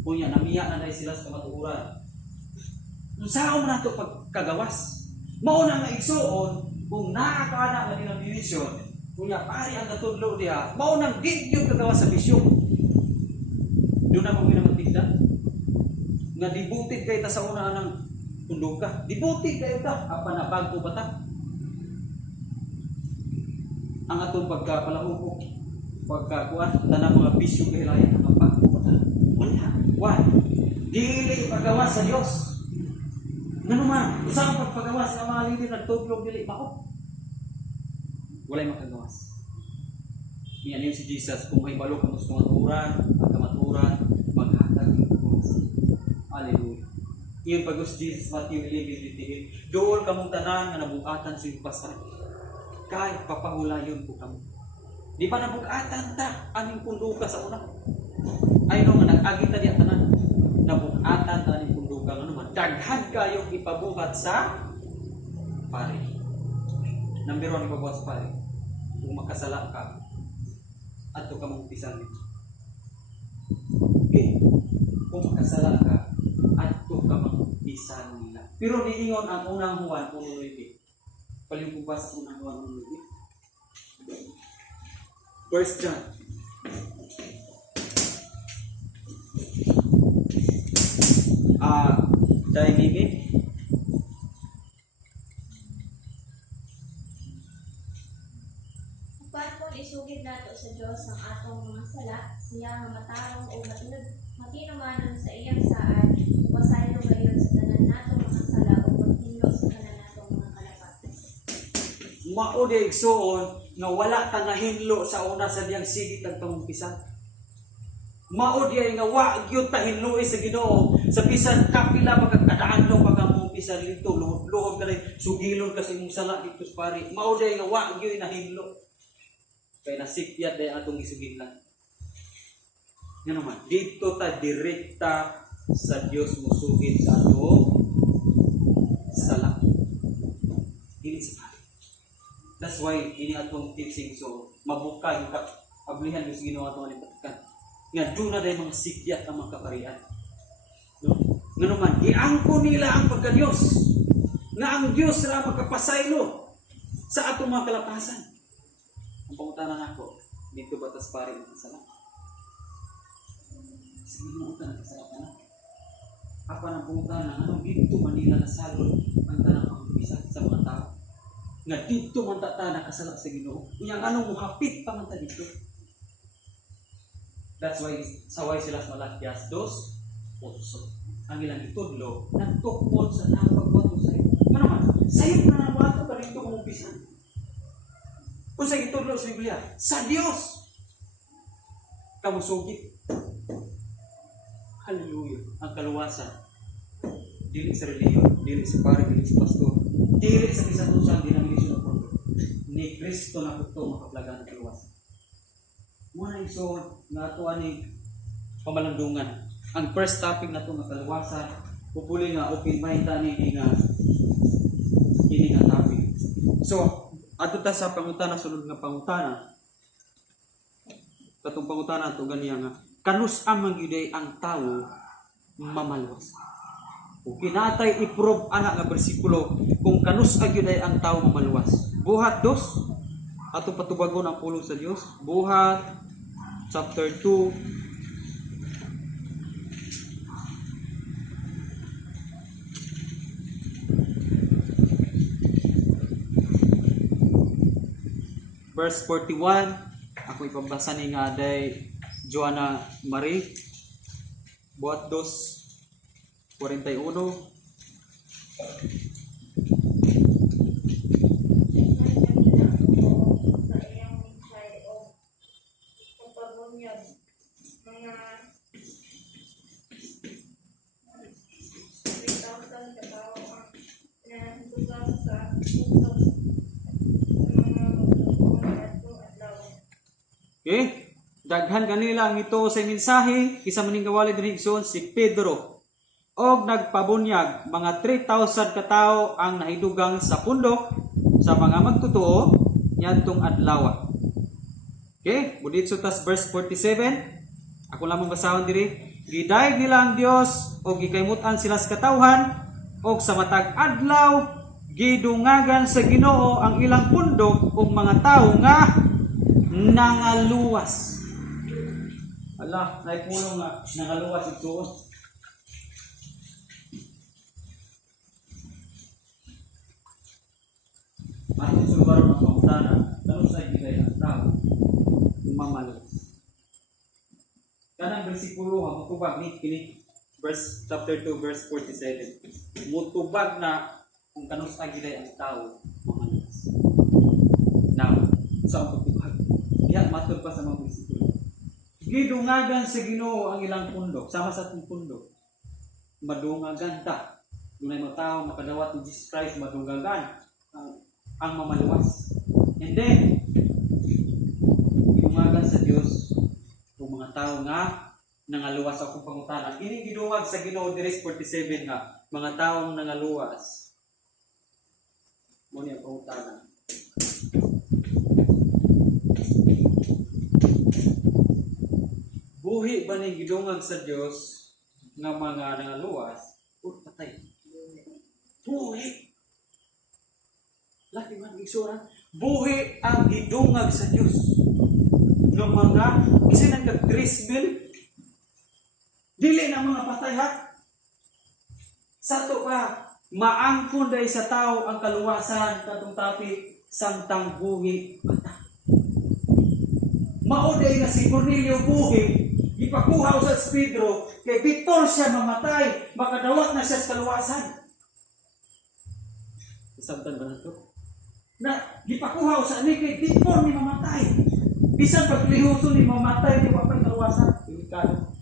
Kunya, namiya na dahil sila sa kamatuoran. Kung saan mo na ito pagkagawas? Mauna nga igsuon, kung nakakaana nga denomination, kunya, pari ang katudlo diya, maunang video kagawas sa bisyo. Doon na mo pinamatigda. Nga dibutit kayo ta sa una ng tundog ka. Dibutit kayo ta. Apa na bago ba ta? Ang atong pagkapalahupok, pagkakuan, tanang mga bisyo kahilayan ng bago ba ta? Wala. Why? Dili paggawas sa Diyos. Nga naman, usang pagpagawas ng mga lider nagtudlog dili mako. Walay makagawas. Yan yun si Jesus, kung may balo ka gusto maturan, pagkamaturan, maghatag yung paggawas. Hallelujah. Iyon pag-us Jesus, Matthew 11:58. Doon kamong tanan nga nabukatan sa iyong pasay. Kahit papahulayon po kamo. Di ba nabukatan ta? Aming pundo ka sa una. Ay no nga nag-agita diya tanan. Nabukatan ta aming pundo ka. Ano man? Daghan kayong ipabuhat sa pare. Number 1, ipabuhat sa pare. Kung makasala ka, ato ka mong pisan. Okay. Kung makasala ka, ato ka mong pisan nila. Pero niingon ang unang Juan, 1:9. Palimpubas ang unang Juan, 1:9. First John. Dahil Bibi, Upon isugid nato sa Dios ang atong mga sala, siya nga matarong o matinumanon sa iyang saan, upasaylo gayon sa tanan nato mga sala o paghinlo sa tanan natong mga kalapatan. mao di igsuon nga wala ta nahinlo sa una sa diyang sigit ang pamumpisan. Mao di nga wa gyud ta hinluoy sa Ginoo sa bisan kapila pagkadaan pagkamumpisan dito luhod ka rin sugilon kasi imong sala dito sa pari. Mao di nga wa gyud nahinlo. Kaya nasikiyat dahil atong isugilan. Nga naman, dito ta direkta sa Diyos musugid sa atong sala. Dili sa pari. That's why, ini atong teaching. So, mabuka yung kablihan yung ginawa atong alipatikan. Nga, doon na dahil mga sikyat ang mga kaparian. No? Nga naman, iangko nila ang pagka-Diyos. Nga ang Diyos na magkapasaylo sa atong mga kalapasan. Ang pangutanan ako, dito batas pare ng sala. Sige mo utang ng sala ka na. Apa ng pangutanan, anong dito Manila nasalon ang tanang pangbisan sa mga tao. Nga dito man tata nakasala sa Ginoo. Iyang anong muhapit pa man ta dito. That's why, saway sila sa Malakias 2:8. Ang ilang itudlo, nagtukod sa napagwato sa iyo. Ano naman, sa'yo na nabato ka dito kung umpisan. Kung sa itudlo sa Biblia, sa Diyos kamusugit. Hallelujah. Ang kaluwasan. Dili sa reliyon, dili sa pare, dili sa pastor, dili sa kisatusan, denomination of God. Ni Kristo na ito makaplagan ng kaluwasan. Muna iso nga ito ani pamalandungan. Ang first topic na ito nga kaluwasan, pupuli nga open mind tani nga topic. So, ato ta sa pangutana, sunod nga pangutana. Katong pangutana ito ganiya nga, kanus amang yuday ang tao mamaluwas. O kinatay i-prove anak nga bersikulo kung kanus agyuday ang tao mamaluwas. Buhat 2, ato patubagon ang pulong sa Dios. Buhat chapter 2 verse 41. Ako ipabasa ni nga day Joanna Marie. Buhat 2:41. sa iyang minsay o pagpabunyag mga 3,000 katao ang pinahitugan sa puso ng mga magtutunan at adlaw. Okay? Daghan kanila ang ito sa mensahe kisa maning kawali dinhi igsoon si Pedro. Og nagpabunyag mga 3,000 ka tawo ang nahidugang sa pundok sa mga magtotoo niadtong adlaw. Okay? Buditso tas verse 47. Ako lamang basahon diri. Gidayeg nila ang Dios og gikaymutan sila sa katawhan og sa matag adlaw gidungagan sa Ginoo ang ilang pundok ug mga tawo nga nangaluwas. Ala, naipulong nga nangaluwas igsoon. Atin sa lugar ng pangutana, tanong sa ibigay ang tao, mamaluwas. Kanang bersikulo ha, mutubag ni kini verse chapter 2 verse 47. Mutubag na kung kanus agilay ang tao mamaluwas. Now, sa mutubag. Diha matud pa sa mga bersikulo. Gidungagan sa Ginoo ang ilang pundok, sama sa atong pundok. Madungagan ta. Dunay mga tao makadawat ni Jesus Christ madungagan ang mamaluwas. And then, gidungagan sa Dios kung mga tao nga nangaluwas akong pangutanan. Ini gidungag sa Ginoo diri 47 nga mga taong nangaluwas. Mo ni ang pangutanan. Buhi ba ni gidungag sa Dios nga mga nangaluwas o patay? Buhi. Laki man igsura. Buhi ang gidungag sa Dios nga mga isa nang kag-3,000 dili na mga patay ha. Sa to pa maangkon dai sa tao ang kaluwasan katong topic samtang buhi patay. Mao day nga si Cornelio buhi ipakuha sa Pedro kay Victor siya mamatay makadawat na siya sa kaluwasan. Samtang ba nato? Na gipakuha sa ani kay Victor ni mamatay. Bisan paglihuso ni mamatay di wa pa kaluwasan. Delikado.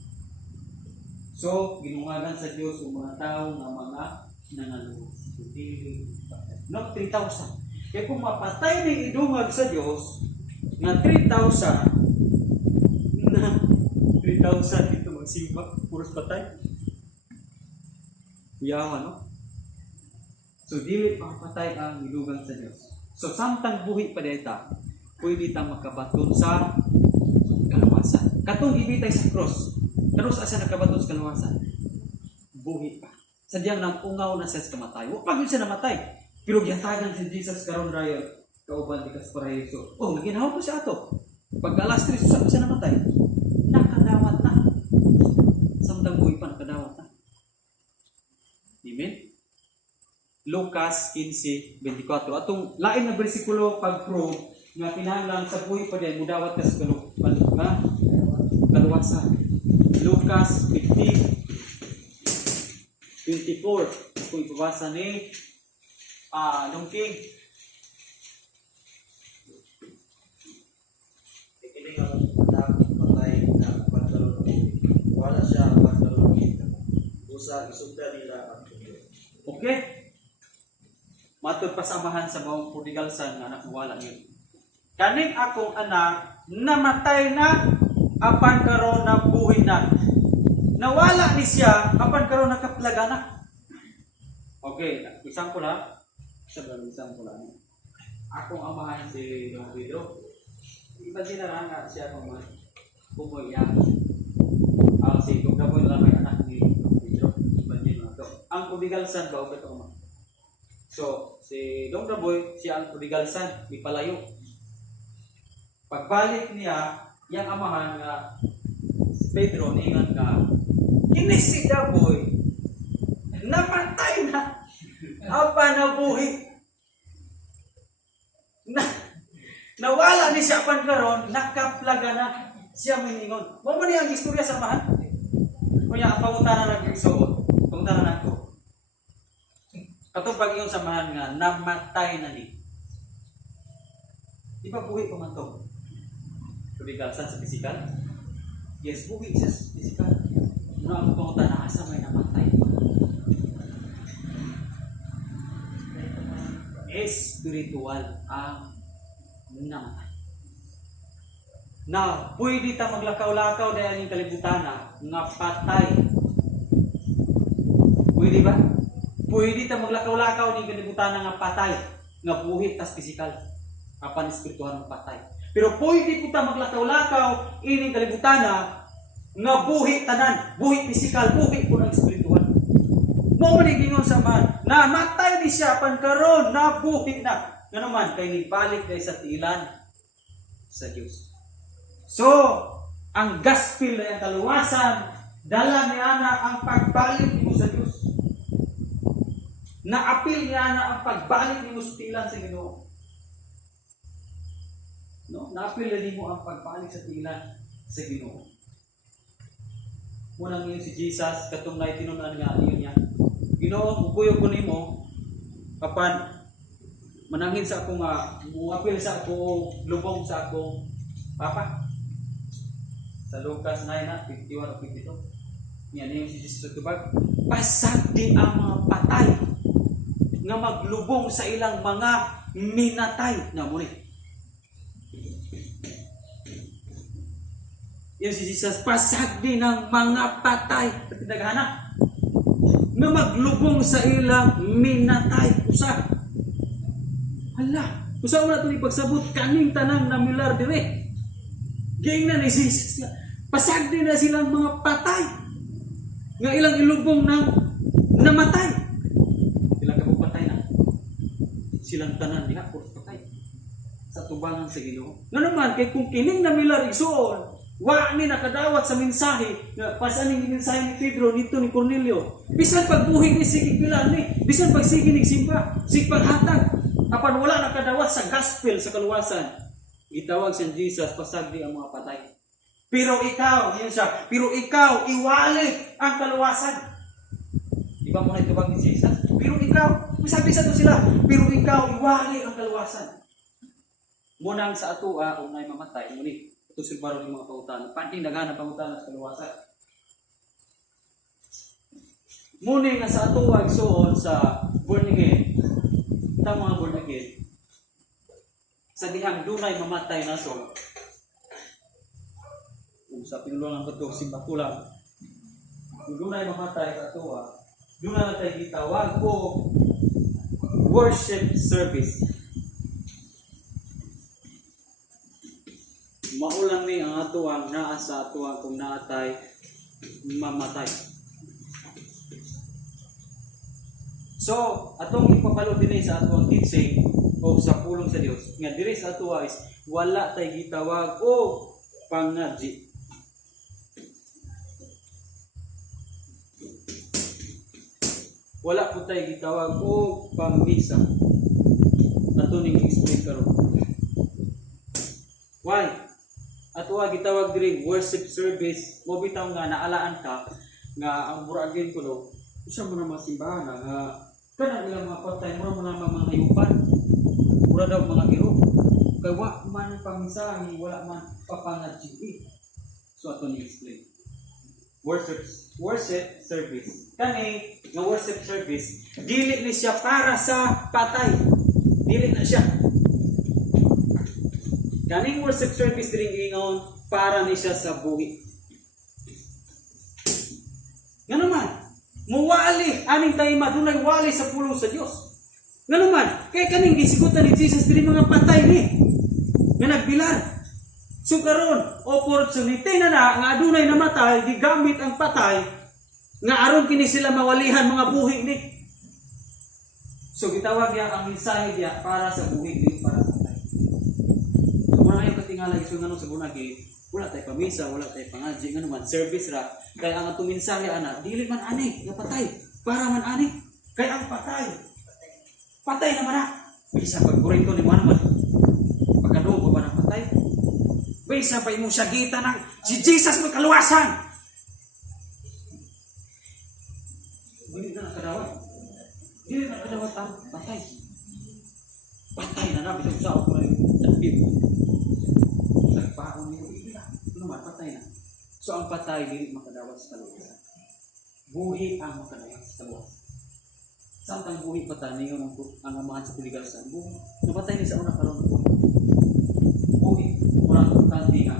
So, ginungagan sa Dios ang mga tao nga mga nangaluwas. No, 3,000. Kaya kung mapatay ng idungag sa Dios nga 3,000 na 3,000 dito magsimba, puros patay. Yawa, no? So, dili pang patay ang idugang sa Dios. So, samtang buhi pa dita, pwede tang makabaton sa kaluwasan. Katong ibitay sa cross, kanos asa nakabaton sa kaluwasan? Buhi pa. Sadyang nang ungaw na siya sa kamatay. Huwag pag siya namatay. Pero giyatagan si Jesus karon rayon, kauban di kas parahiso. Oh, naginaw po siya ato. Pag alas 3, saan siya namatay? Nakadawat na. Samtang buhi pa, nakadawat na. Amen? Lucas 15:24. Atong lain na bersikulo pag-prove nga kinahanglan sa buhi pa din mudawat ka sa kaluwasan. Lucas 15:24. Kung ipabasa ni Lungking. Ikiling ang patay na pagkaroon ng wala siya ang pagkaroon ng usa isugda nila ang tuyo. Okay? Matod pasamahan sa mga prodigal son nga anak wala niyo. Kaning akong anak namatay na apan karon na buhi na. Nawala ni siya apan karon nakaplaga na. Okay, example ha. Example ha. Akong amahan si Don Pedro. Iba din na nga siya kung bumoy yan. Si Don Daboy lang may anak ni Don Pedro. Iba din na ito. Ang prodigal son ba o ito ma? So, si Don Daboy, siya ang prodigal son, ipalayo. Pagbalik niya, yang amahan nga si Pedro, ningan ka, inis si Daboy, namatay na, apa na buhi. Nawala ni siya pan karon, nakaplaga na siya miningon. Mo ni ang istorya sa amahan? Kuya, pangutana lang yung isuot. Pangutana lang ko. Katong pag yung samahan nga, namatay na ni. Di ba buhi pa man to? Prodigal son sa physical? Yes, buhi siya sa physical. Muna ang pangutan na asa may namatay. Spiritual ang namatay. na pwede ta maglakaw-lakaw dahil ang kalibutan nga patay. Pwede ba? Pwede ta maglakaw-lakaw ng kalibutan nga patay, nga buhi tas pisikal, apan espirituhan nga patay. Pero pwede po ta maglakaw-lakaw ining kalibutan nga buhi tanan, buhi pisikal, buhi po ng espirituhan. Mo man gingon sa man, na matay ni siya pan karon na buhi na. Nga naman kay nibalik kay sa tiilan sa Dios. So, ang gospel na yung kaluwasan, dala ni ana ang pagbalik nimo sa Dios. Naapil ni ana ang pagbalik nimo sa tiilan sa Ginoo. No, naapil nimo ang pagbalik sa tiilan sa Ginoo. Munang yun si Jesus katong naitinunan nga iyon niya. Ginoo, mukuyog ko nimo apan manangin sa akong muapil sa akong lubong sa akong papa. Sa Lucas 9:51 o 52. Yan yung si Jesus tubag. Pasag di ang mga patay nga maglubong sa ilang mga minatay na muli. Yan si Jesus, pasag din ang mga patay. Pagkidagana nga maglubong sa ilang minatay. Usa. Hala, usa na ito ipagsabot kaning tanang na milar dire. Gayng na ni Jesus. Pasag din na silang mga patay. Nga ilang ilubong ng namatay. Ilang kabog patay na. Silang tanan diha puros patay. Sa tubangan sa Ginoo. Nga naman, kay kung kining na milar igsuon, wa ni nakadawat sa mensahe, nga pasaning mensahe ni Pedro nito ni Cornelio. Bisan pagbuhi ni sige pilar ni, bisan pagsige ni simba, sig paghatag. Apan wala nakadawat sa gospel sa kaluwasan. Gitawag si Jesus, pasag di ang mga patay. Pero ikaw, yun siya, pero ikaw, iwali ang kaluwasan. Di ba mo na itubag ni Jesus? Pero ikaw, masabi sa ito sila, pero ikaw, iwali ang kaluwasan. Munang sa atua, kung may mamatay, muli, ito silbaro ng mga pautan. Panting naghanap pautan sa kaluwasan. Muni nga sa atua, igsuon sa born again, itang mga born again, sa dihang dunay mamatay na so. Kung sa pinulungan ko ito, simbatulang. Kung dunay mamatay ka ito, dunay na tayo gitawag o worship service. Maulang ni ang atuang naa sa atuang kung naatay mamatay. So, atong ipapalo din sa atuang teaching o sa pulong sa Dios nga diri sa atua is wala tay gitawag o pangadji. Wala po tay gitawag o pangmisa. Ato ning explain karon. Why? Atua gitawag diri worship service, mo bitaw nga naalaan ka nga ang buragin kuno usa mo na masimbahan nga kana ilang mga patay mo na mga hayupan. Mura daw mga iro. Kay wa man pamisahi, wala man papangadji. So ato ni explain. Worship service. Kani nga worship service, dili ni siya para sa patay. Dili na siya. Kaning worship service diri ingon para ni siya sa buhi. Nga naman, muwali aning tayo madunay wali sa pulong sa Dios. Nga naman, kay kaning gisigutan ni Jesus diri mga patay ni nga nagbilar. So karon, opportunity na nga adunay namatay, di gamit ang patay nga aron kini sila mawalihan mga buhi ni. So gitawag niya ang mensahe niya para sa buhi ni para sa patay. So muna yung katingala iso nga sa bunagi, wala tay pamisa, wala tay pangadji nga naman service ra. Kay ang atong mensahe ana, dili man ani nga patay, para man ani. Kay ang patay naman na. Bisa pagburin ko ni mo naman. Pagkadoon ko ba ng patay? Bisa pa imong syagita ng si Jesus may kaluwasan. Dili na nakadawat. Dili na nakadawat ang patay. Patay na na. Bisa usaw ko na yung tapip. Nagpaon niyo. Dili na. Naman, patay na. So ang patay, dili makadawat sa kaluwasan. Buhi ang makadawat sa kaluwasan. Samtang buhi patay niyo ang amahan sa kuligasan. Buhi. Napatay ni sa una karon. Buhi. Murang importante nga.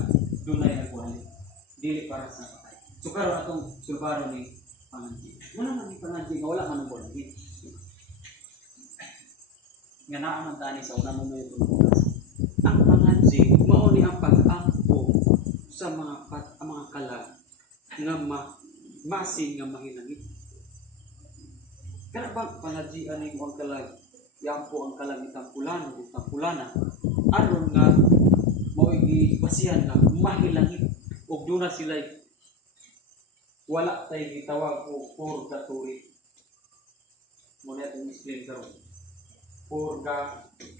dili para sa patay. So karon atong sulbaro ni panganji. Wala man ni panganji nga wala man ang born again. Nga naa man tani sa una mo may tugas. Ang panganji mao ni ang pag-ampo sa mga kalag nga masin nga mahilangit. Kana bang panganji ani mo ang kalag yampo ang kalag itang pulana aron nga mao basihan nga mahilangit ug duna sila wala tay gitawag og purgatory. Muna itong explain karon. Purgatory.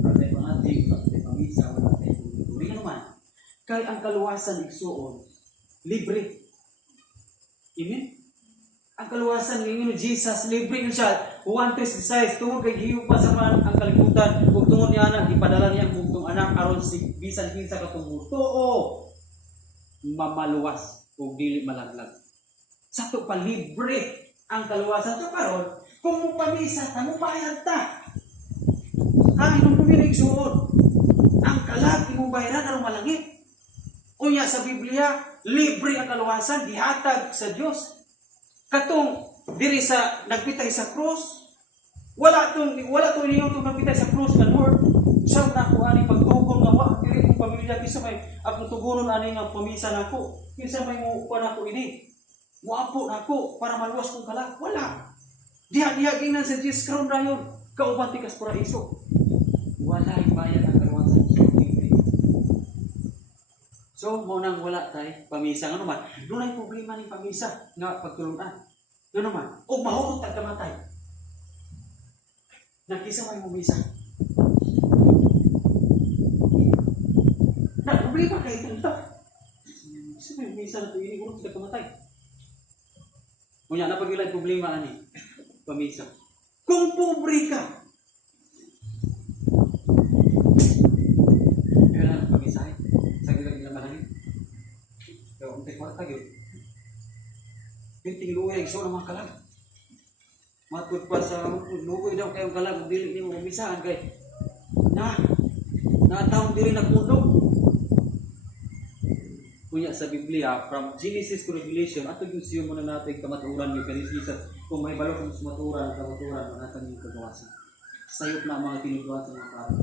Patay panganji, patay pamisa, wala tay purgatory. Ano man? Kay ang kaluwasan igsuon libre. Amen? Ang kaluwasan ng Jesus, libre yun siya. Juan 3:6, tungod kay giyo pa sa man ang kalibutan, kung tungod niya anak, ipadala niya ang bugtong anak, aron si bisan kinsa katong too, mamaluwas o dili malaglag. Sa to pa libre ang kaluwasan. So karon, kung mo pamisa, mo bayad ta. Ay, nung pumilig suod, ang kalag, imong bayaran, aron malangit. Unya sa Biblia, libre ang kaluwasan, dihatag sa Dios. Katong diri sa nagpitay sa cross, wala tong niyo tong nagpitay sa cross nga Lord. Sa nako ani pagtugon nga wa diri kong pamilya bisa may akong tugunon ani nga pamisa nako. Kinsa may mo pa nako ini. Moapo nako para maluwas kong kalag. Wala. Diha ginan sa Jesus karon dayon kauban tikas paraiso. Wala bayad ang kaluwasan sa libre. So, mo nang wala tay pamisa nga naman. Dunay problema ni pamisa nga pagtulunan. Nga naman, o mahurot ang kamatay. Nakisa may mumisa. Na problema kay ito. Sa may misa na ito, inigurot ang kamatay. Kunya, napagilay problema ani pamisa. Kung pobre ka, kailangan pamisahin. Untik mata yun. Pinting luoy ang so ng mga kalag. Matod pa sa luoy daw kayong kalag, dili ni mo umisahan kay taong dili nagpundo. Kunya sa Biblia, from Genesis to Revelation, ato yung siyo muna natin kamaturan yung kanisisa. Kung may balok ng kamaturan, manatang yung kagawasan. Sayop na ang mga tinuduan sa mga pari.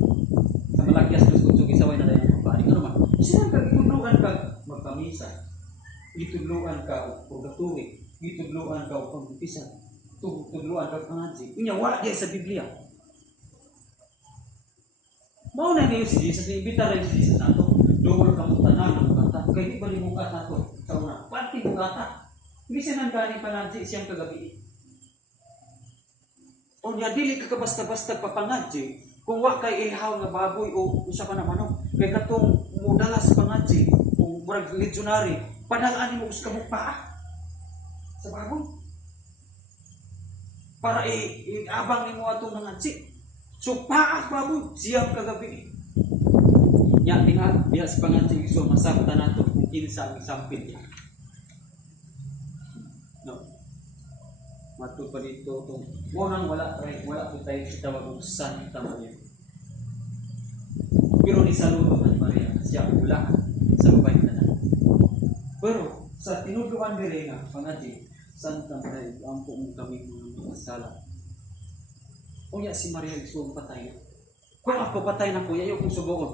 Sa malakyas, kusog isaway na tayo ng mga pari. Ano man? Sino kag itudluan kag magpamisa? Itudluan ka o purgatory, itudluan ka o pagbupisan, itudluan ka o panganji. Inya, wala diya sa Biblia. Mauna niyo si Jesus, imbita rin si Jesus nato. Doon ka mong tanan ng mukata. Kaya di bali mukat nato sa una. Pati mukata. Hindi siya nang galing panganji siyang kagabi. O niya, dili ka basta-basta papanganji. Kung wa kay ihaw nga baboy o usa ka na manok. Kaya katong mudalas panganji o murag legionary, padalaan mo us kamong paa sa baboy para abang ni mo atong nangansi. So paa baboy siyang kagabi nya diha sa pangansi iso masabta nato kung kinsa ang sampil niya. No, mato pa dito itong munang wala po tayo tawag ng Santa Maria, pero ni saludo man Maria siya ula sa babae na. Pero sa tinuduan dire nga panganji Santa Maria, ampo mo kami mga sala. Unya si Maria isuong patay. Kung ako patay na kuya, yung kong subuon.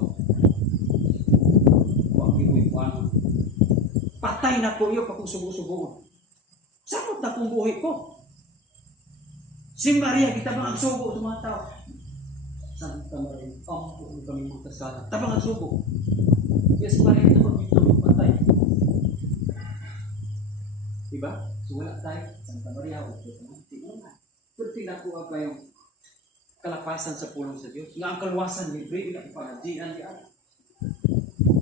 Patay na ko, yung kong subuon. Sakot na kong buhay ko. Si Maria, kita bang ang subo sa mga tao? Santa Maria, ampo mo kami mga sala. Tabang ang subo. Yes, Maria, ito pag ito patay. Diba? So wala tayo. Santa Maria, huwag ito naman. Pero tinakuha pa yung kalapasan sa pulong sa Diyos. Nga ang kaluwasan, libre, na ipangajian ka.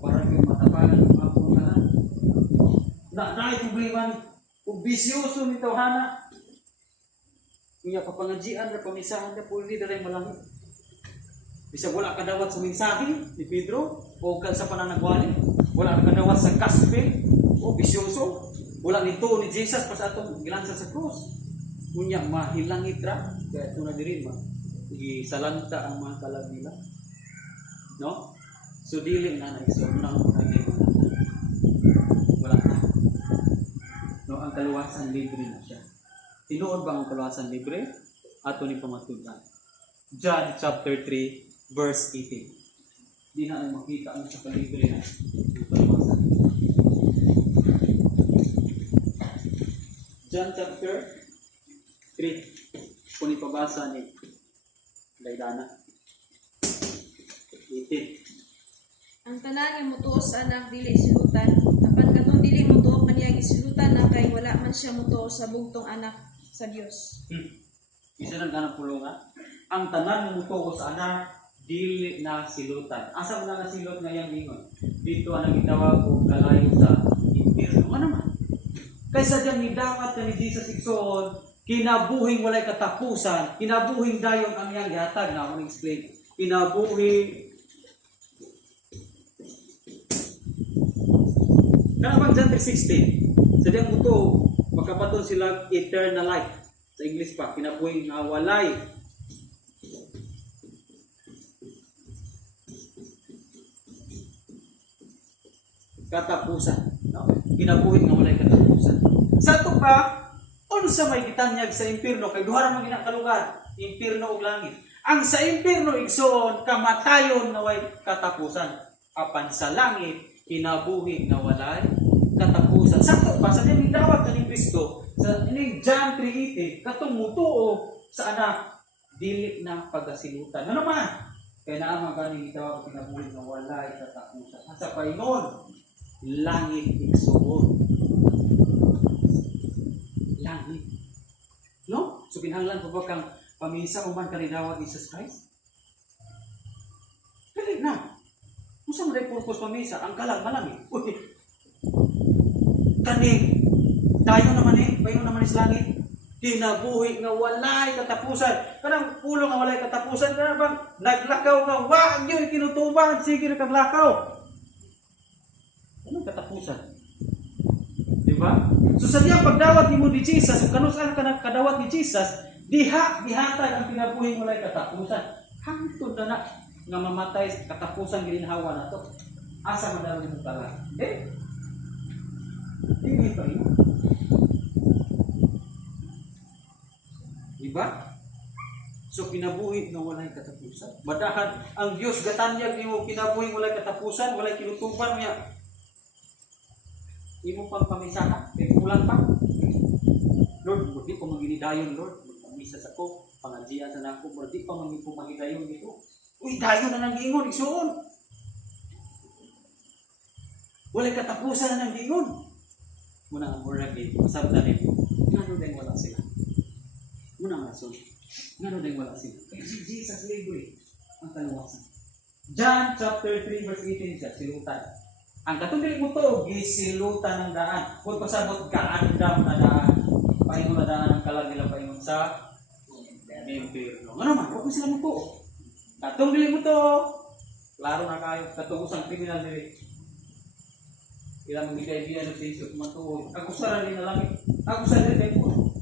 Para yung matapalan yung mga pulungan. Dahil problema ni, kung bisyoso ni Tawhana, kaya papangajian na pamisahan na puli na rin malangit. Bisa wala ka dawat sa mensahe ni Pedro, o sa pananagwali, wala ka dawat sa gospel, o bisyoso. Wala nito ni Jesus pas atong gilansa sa krus. Kunya mahilangit ra kaya ito na diri ma. Salanta ang mga kalag nila. No? So dili na naigsoon na lagi wala na. No, ang kaluwasan libre na siya. Tinuod ba ang kaluwasan libre? Ato ni pamatudan. John chapter 3 verse 18. Di na ay makita ang sa kalibre na kaluwasan. John chapter 3. Kung ipabasa ni Daidana. 18. Ang tanan nga mutuo sa anak dili silutan, apan katong dili mutuo kaniya gisilutan na kay wala man siya mutuo sa bugtong anak sa Dios. Isa ng kanang pulungan. Ang tanan mo mutuo sa anak dili na silutan. Asa mo na nasilot ngayang lingon? Dito ang gitawag og kalayo sa impyerno. Ano man? Kaysa diyang nidawat ka ni Jesus igsoon, kinabuhing walay katapusan, kinabuhing dayon ang iyang gihatag na ako explain. Kinabuhing Kanabang John 3:16. Sa diyang mutuo, magkapaton sila eternal life. Sa English pa, kinabuhing nga walay katapusan. No? Kinabuhi nga walay katapusan. Sa ito pa, unsa may gitanyag sa impyerno kay duha ra man ginakalugar, impyerno ug langit. Ang sa impyerno igsoon kamatayon na way katapusan. Apan sa langit kinabuhi nga walay katapusan. Sa ito pa sa diyang dawat ni Kristo sa ini John 3:18 katong mutuo sa anak dili na pagasilutan. Ano man? Kaya naman ganing gitawag kinabuhi nga walay katapusan. Sa paingon langit igsuon. Langit. No? So kinahanglan pa ba kang pamisa kung man kanidawat Jesus Christ? Dili na. Musa mo rin purpose pamisa? Ang kalag malangit. Uy. Kaning. Dayo naman payo naman sa langit. Kinabuhi nga walay katapusan. Kanang pulo nga walay katapusan. Kana bang naglakaw nga wa yun kinutuban. Sige na kang lakaw. Anong katapusan? Diba? So sa diyang pagdawat ni mo ni Jesus, kung kanusan ka na kadawat ni Jesus, dihatag ang kinabuhi mo lang katapusan. Hangtod na nga mamatay katapusan gilinhawa na to. Asa man daw mo tala? Hindi pa rin. Diba? So kinabuhi nga walay katapusan. Badahan ang Dios gatanyag nimo kinabuhi walay katapusan, walay kinutuban niya. Imo pang pamisahan, kay kulang pa. Lord, di ko maginidayon, Lord. Magpamisa sa ko, pangadjian sa nako, Lord, di pa po magidayon dito. Uy, dayon na nang giingon, igsuon. Walay katapusan na nang giingon. Muna ang mura kay masabta rin. Ngano din wala sila. Muna ang rason. Ngano din wala sila. Kay Jesus libre ang kaluwasan. John chapter 3 verse 18 siya, silutan. Ang katong mo to, gisilutan ng daan. Kung pasabot ka, andam na daan. Paingon na daan ang kalag nila paingon sa impyerno. Ano man, huwag mo sila mo to. Katong mo to, klaro na kayo. Katong usang kriminal nila. Ilang magigay-biyan ng Jesus matuod. Ako sa rin na langit. Ako sa rin ko.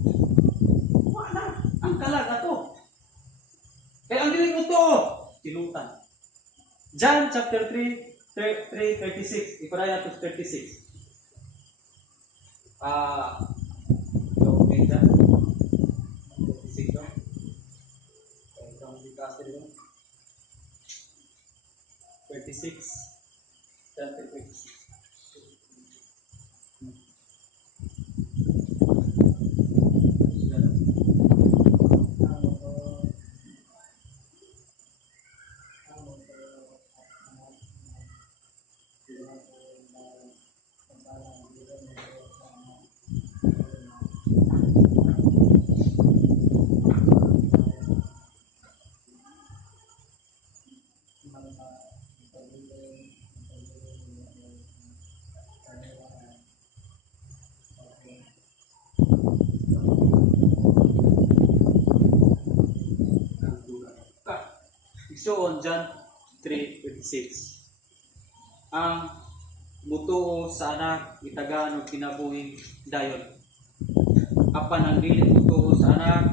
Wala. Ang kalag na to. Kaya ang dilig mo to, silutan. John chapter 3:36. Iparaya to 36. So, okay dyan. 36 no? Kaya ito ang dikasya nyo. 36. Chapter 36. So on John 3:36. Ang mutuo sa anak itagaan og kinabuhing dayon. Apan ang dili mutuo sa anak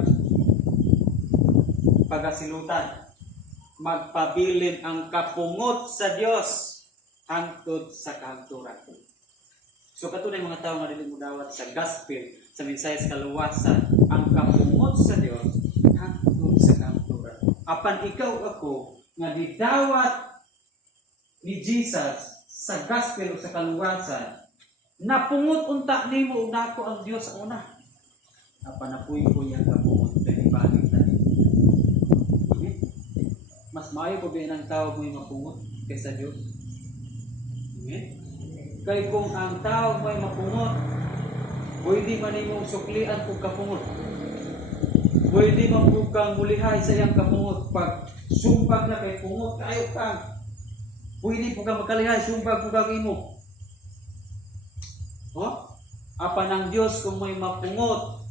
pagasilutan magpabilin ang kapungot sa Dios hangtod sa kahagturan. So katunay mga tao nga dili mo dawat sa gospel, sa mensahe sa kaluwasan, ang kapungot sa Dios hangtod sa kahagturan. Apan ikaw ako nga didawat ni Jesus sa gospel o sa kaluwasan, napungot unta nimo ug nako ang Dios sa una. Apan napuy-puy ang kapungot kay ibalik ta. Mas maayo pa ba ang tawag mo yung mapungot kaysa Diyos? Amen? Kaya kung ang tawag mo yung mapungot, pwede man imong suklian kung kapungot. Pwede man kung kang mulihay sa iyang kapungot. Pag sumpag na kay pungot, kayo kang. Pwede po kang makalihay, sumpag po kang imo. Oh? Apa ng Diyos kung may mapungot,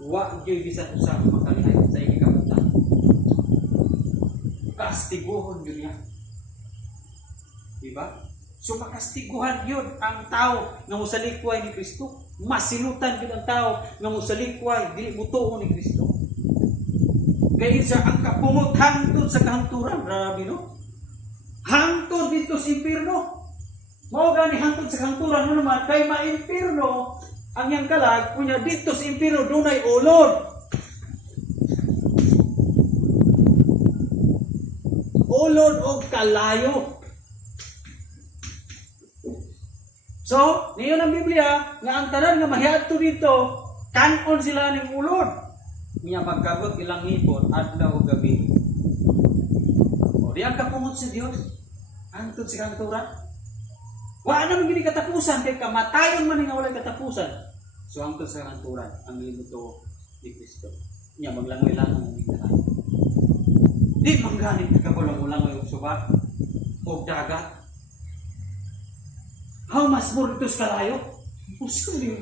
wa gyud bisan usa makalihay sa iyang kapungot. Kastiguhon yun yan. Diba? So makastiguhan yun ang tao nga musalikway ni Kristo. Masilutan yun ang tao nga musalikway, dili mutuo ni Kristo. Kaya siya ang kapungot hangtod sa kahanturan. Grabe no? Hangtod dito sa impirno. Mao gani hangtod sa kahanturan mo naman kay maimpirno ang yang kalag kunya dito sa impirno dunay ulod. Ulod o kalayo. So, niyon ang Biblia nga ang tanan nga mahiadto dito, kanon sila ning ulod. Niya pagkagot ilang hipon adlaw ug gabi. O di ang kapungot sa Dios. Antod sa kanturan. Wa na man gini katapusan kay kamatayon man nga walay katapusan. So antod sa kanturan ang libuto ni Kristo. Niya maglangoy-langoy ang tingala. Di mangganit kagabulang-ulang yung suba o dagat. How mas more ito sa kalayo? Puso din.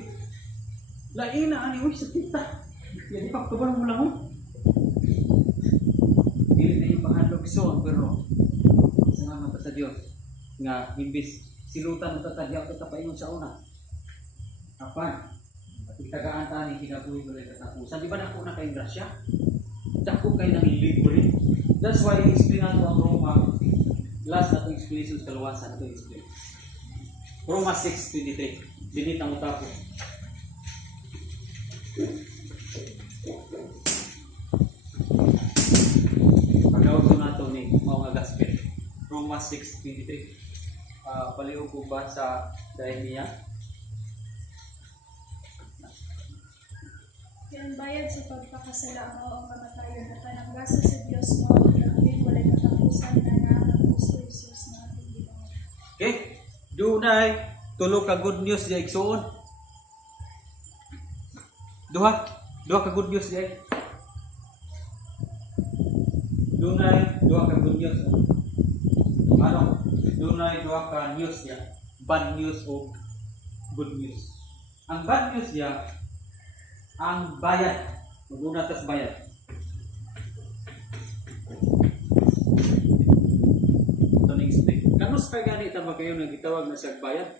Lain na ani, uy, sa tita. Yan di pa kabulang-ulang mo. Dili na yung panghandog son, pero salamat sa Diyos nga imbis silutan ng tatadyaw ito tapaingon sa una. Apan, itagaan tani kinabuhi ko lang katapusan. Di ba na ako na kayong grasya? Dako kayo ng libre. That's why i-explain nato ang Roma. Last na itong explanation sa kaluwasan. Ito explain. Roma 6:23. Dinit ang utapo. Pag-auso nato ni mga gospel. Roma 6:23. Paliw ko ba sa Daimia? Yan bayad sa pagpakasala mo ang kamatayon at ang gasa sa Diyos mo ang walay katapusan na ang Kristo Jesus na ating Ginoo. Okay? Dunay tulo ka good news di igsuon. Duha ka good news di. Dunay duha ka good news. Ano? Dunay duha ka news ya. Bad news o good news. Ang bad news ya ang bayad. Maguna tas bayad. Ito na explain. Kanus ka gani ita ba kayo nang gitawag na siya bayad?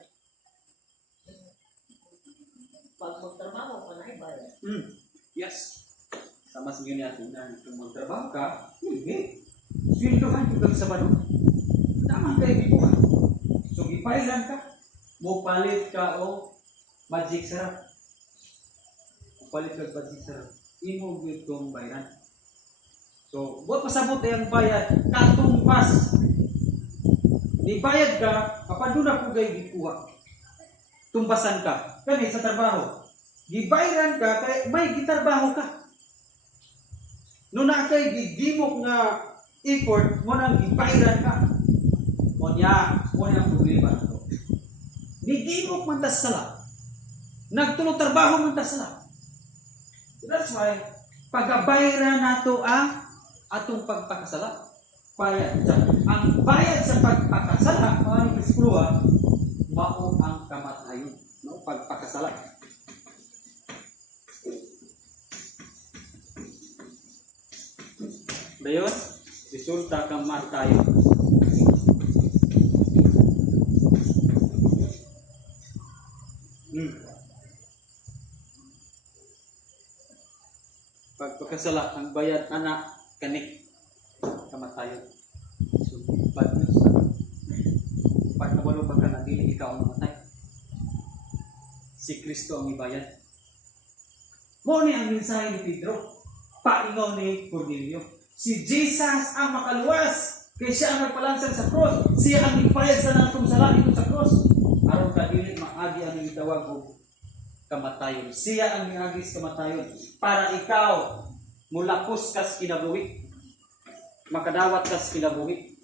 Pag magtrabaho ka na bayad. Yes. Sama sa ganyan natin na kung magtrabaho ka, hindi. Sweldohan yung Sabado. Tama kayo gibuhat. So, ipailan ka. Mupalit ka o magic sarap. Mupalit ka magic sarap. Imo itong bayaran. So, buat pasabot yung bayad, katumbas. Ibayad ka, kapag doon ako kayo gikuha. Tumbasan ka. Kani sa trabaho. Gibayaran ka, kaya may gitarbaho ka. Noon na kay gigimok nga effort, mo nang gibayaran ka. O niya ang problema nito. Gigimok man tas sala. Nagtulog trabaho man tas sala. That's why, pagabayaran nato ang atong pagpakasala. Ang bayad sa pagpakasala, mga Kristuha, mao ang kamatayon. No? Pagpakasala. Dayon, resulta kamatayon. Pagpakasala, ang bayad anak kanik. kamatayon. So, bad news. Pag nawalo ba ka na, dili ikaw ang namatay. Si Kristo ang ibayad. Mo ni ang mensahe ni Pedro, paingaw ni Cornelio. Si Jesus ang makaluwas. Kaya siya ang nagpalansang sa cross. Siya ang nagbayad sa natong sala dito sa cross. Aron ka dili maagi ang itawag og kamatayon. Siya ang niagis kamatayon para ikaw mulapos kas kinabuhi. Makadawat kas kinabuhi.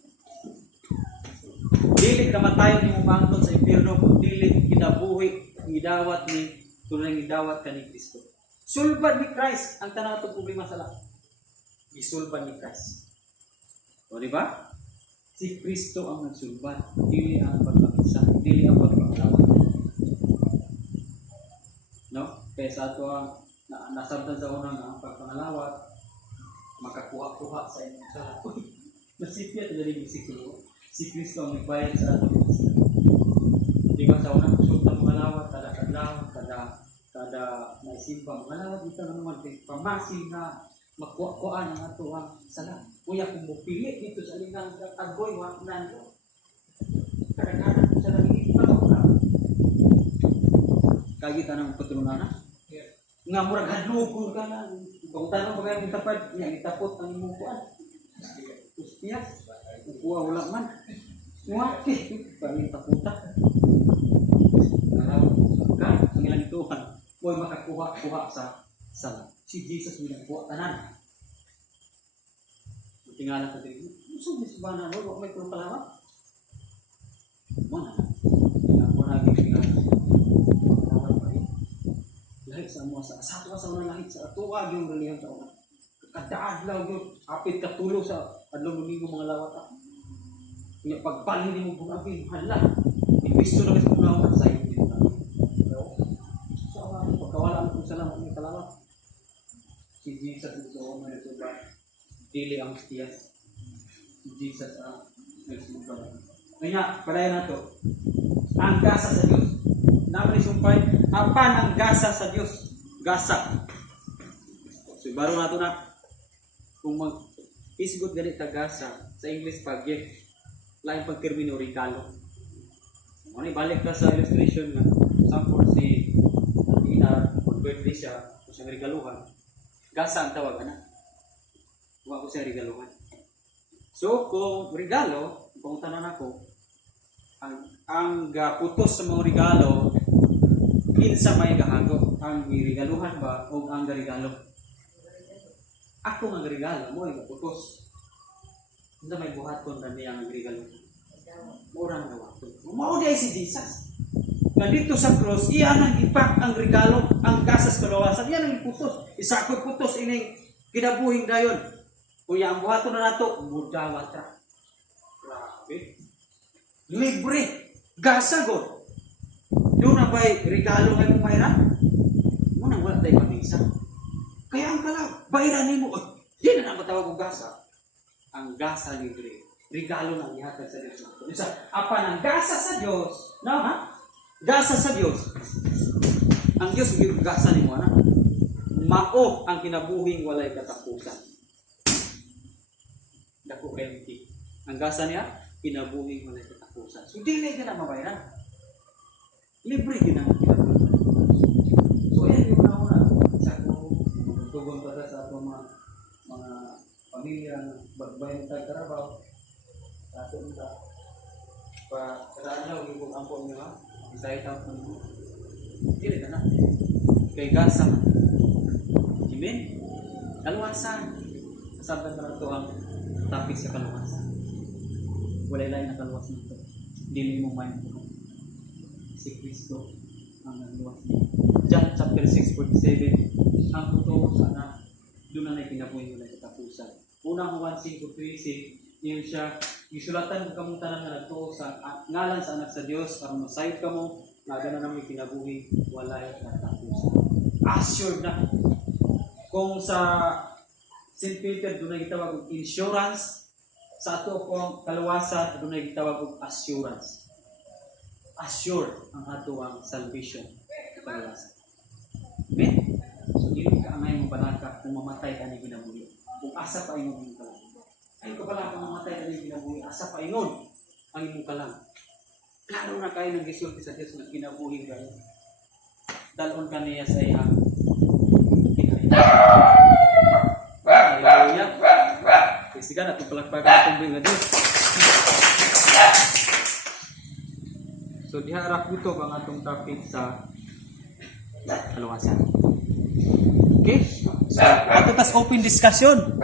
Dili kamatayon ni umangton sa impierno kung dili kinabuhi idawat ni tunay idawat ka ni Kristo. Sulbad ni Christ ang tanaw tong problema sa lahat. Isulbad ni Christ. O di ba? Si Kristo ang nagsulbad, dili ang pagpapisa, dili ang pagpapalawat. No? Kaya sa ato ang nasabtan sa unang ang pagpangalawat, makakuha-kuha sa inyong sala. Uy, nasipya ito dali bisikulo. Si Kristo ang nagbayad sa ato. Di ba sa unang sultan mga lawat, kada kadlaw, kada naisimba mga lawat, ito naman pamasi na makuha-kuhaan ang ato ang sala. Kuya kung mupili dito sa lingang agoy, waknan ko. Kadang-kadang ko sa langit, kagita ng patulunan na. Nga murag hadlugod ka na. Kung tanong ba yung tapad, yan itapot ang imong kuan. Ustias, kuha wala man. Ngwaki, pangin taputa. Kalaw, ka, ang ilang ituhan. Huwag makakuha-kuha sa sala. Si Jesus may nagkuha tanan. Tingala ka dito. Gusto mo ba na huwag may kulong kalawat? Mana? Ako naging tingala. Kalawat pa rin. Lahit sa mga sa ato sa unang lahit sa atuag yung relihang taon. Kadaadlaw yun. Apit katulo sa adlaw domingo mga lawat ako. Kaya pagpalhin mo bugabi, hala. Ibisto na kasi mga lawat sa iyo. So, pagkawala mo kung salamat may kalawat. Si Jesus ito ang nagsuba. Dili ang stiyas. Si Jesus ang nagsuba. Kaya, palayan na ito. Ang gasa sa Diyos. Naman isumpay, apan ang gasa sa Diyos. Gasa. So, baro na ito na. Kung mag-isgot ganit ka gasa, sa English pag gift, lain pag termino regalo. Ano, balik ka sa illustration nga. Sample si Ina, kung birthday siya, kung siyang regaluhan. Gasa ang tawag, ano? Huwag ko siya regaluhan. So, kung regalo, kung tanan ako, ang putos sa mga regalo, kinsa may gahago. Ang regaluhan ba o ang regalo? Ako ang regalo mo, yung putos. Hindi may buhaton na niya ang regalo. Murang gawaton. Mauday si Jesus. Na dito sa cross, iyan ang ipak ang regalo, ang gasas kalawasan. Iyan ang putos. Isa ko putos ining kinabuhing dayon. Kuya ang buhaton na nato, mudawat ra. Grabe. Libre. Gasa god. Doon na ba'y regalo ngayon mayroon? Muna wala tayo pamisa. Kaya ang kalaw, bayranin mo. Di na matawag kong gasa. Ang gasa libre. Regalo na ihatag sa Diyos. Isa, apa ng gasa sa Diyos. No, ha? Gasa sa Diyos. Ang Diyos yung gasa ni mo, anak. Mao ang kinabuhing walay katapusan. Dako empty. Ang gasa niya, kinabuhing walay katapusan. So, di na mabayaran. Libre din ang kinabuhing. So, yan yung una-una. Sa kung tugon para sa ato mga pamilya na bagbayan tayo karabaw. Sa ato nita. Karaan na, huwag yung ampon nyo ha. Isay tao ng mga. Dili ka na. Kay gasa. Amen? Kaluwasan. Sabi na ito ang topic sa kaluwasan. Wala lang na kaluwasan ito. Dili mo mind mo. Si Kristo ang nagluwas niya. John chapter 6:47. Ang totoo sana doon na kinabuhi nila katapusan. Unang 1:5-3, yun siya, isulatan mo kamong tanan na nagtuo sa ngalan sa anak sa Dios para masayod ka mo na gano'n namin kinabuhi walay katapusan. Assured na. Kung sa St. Peter doon na gitawag og insurance, sa ato pong kaluwasan doon na gitawag og assurance. Assured ang ato ang salvation. Kaluwasan. Amen? So, hindi ka angay mo banaka kung mamatay ka ni kinabuhi. Kung asa pa yung mga kaluwasan. Ay ka pala kung mamatay ka ng kinabuhi. Asa pa ingon ang imong kalam. Klaro na kayo ng gisulti sa Diyos na kinabuhi kayo. Dalon ka niya sa iya. Hallelujah. Sige na, tupalakpakan ang tumbing na Diyos. So, diharap ito ang atong topic sa kaluwasan. Okay? So, ato tas open discussion.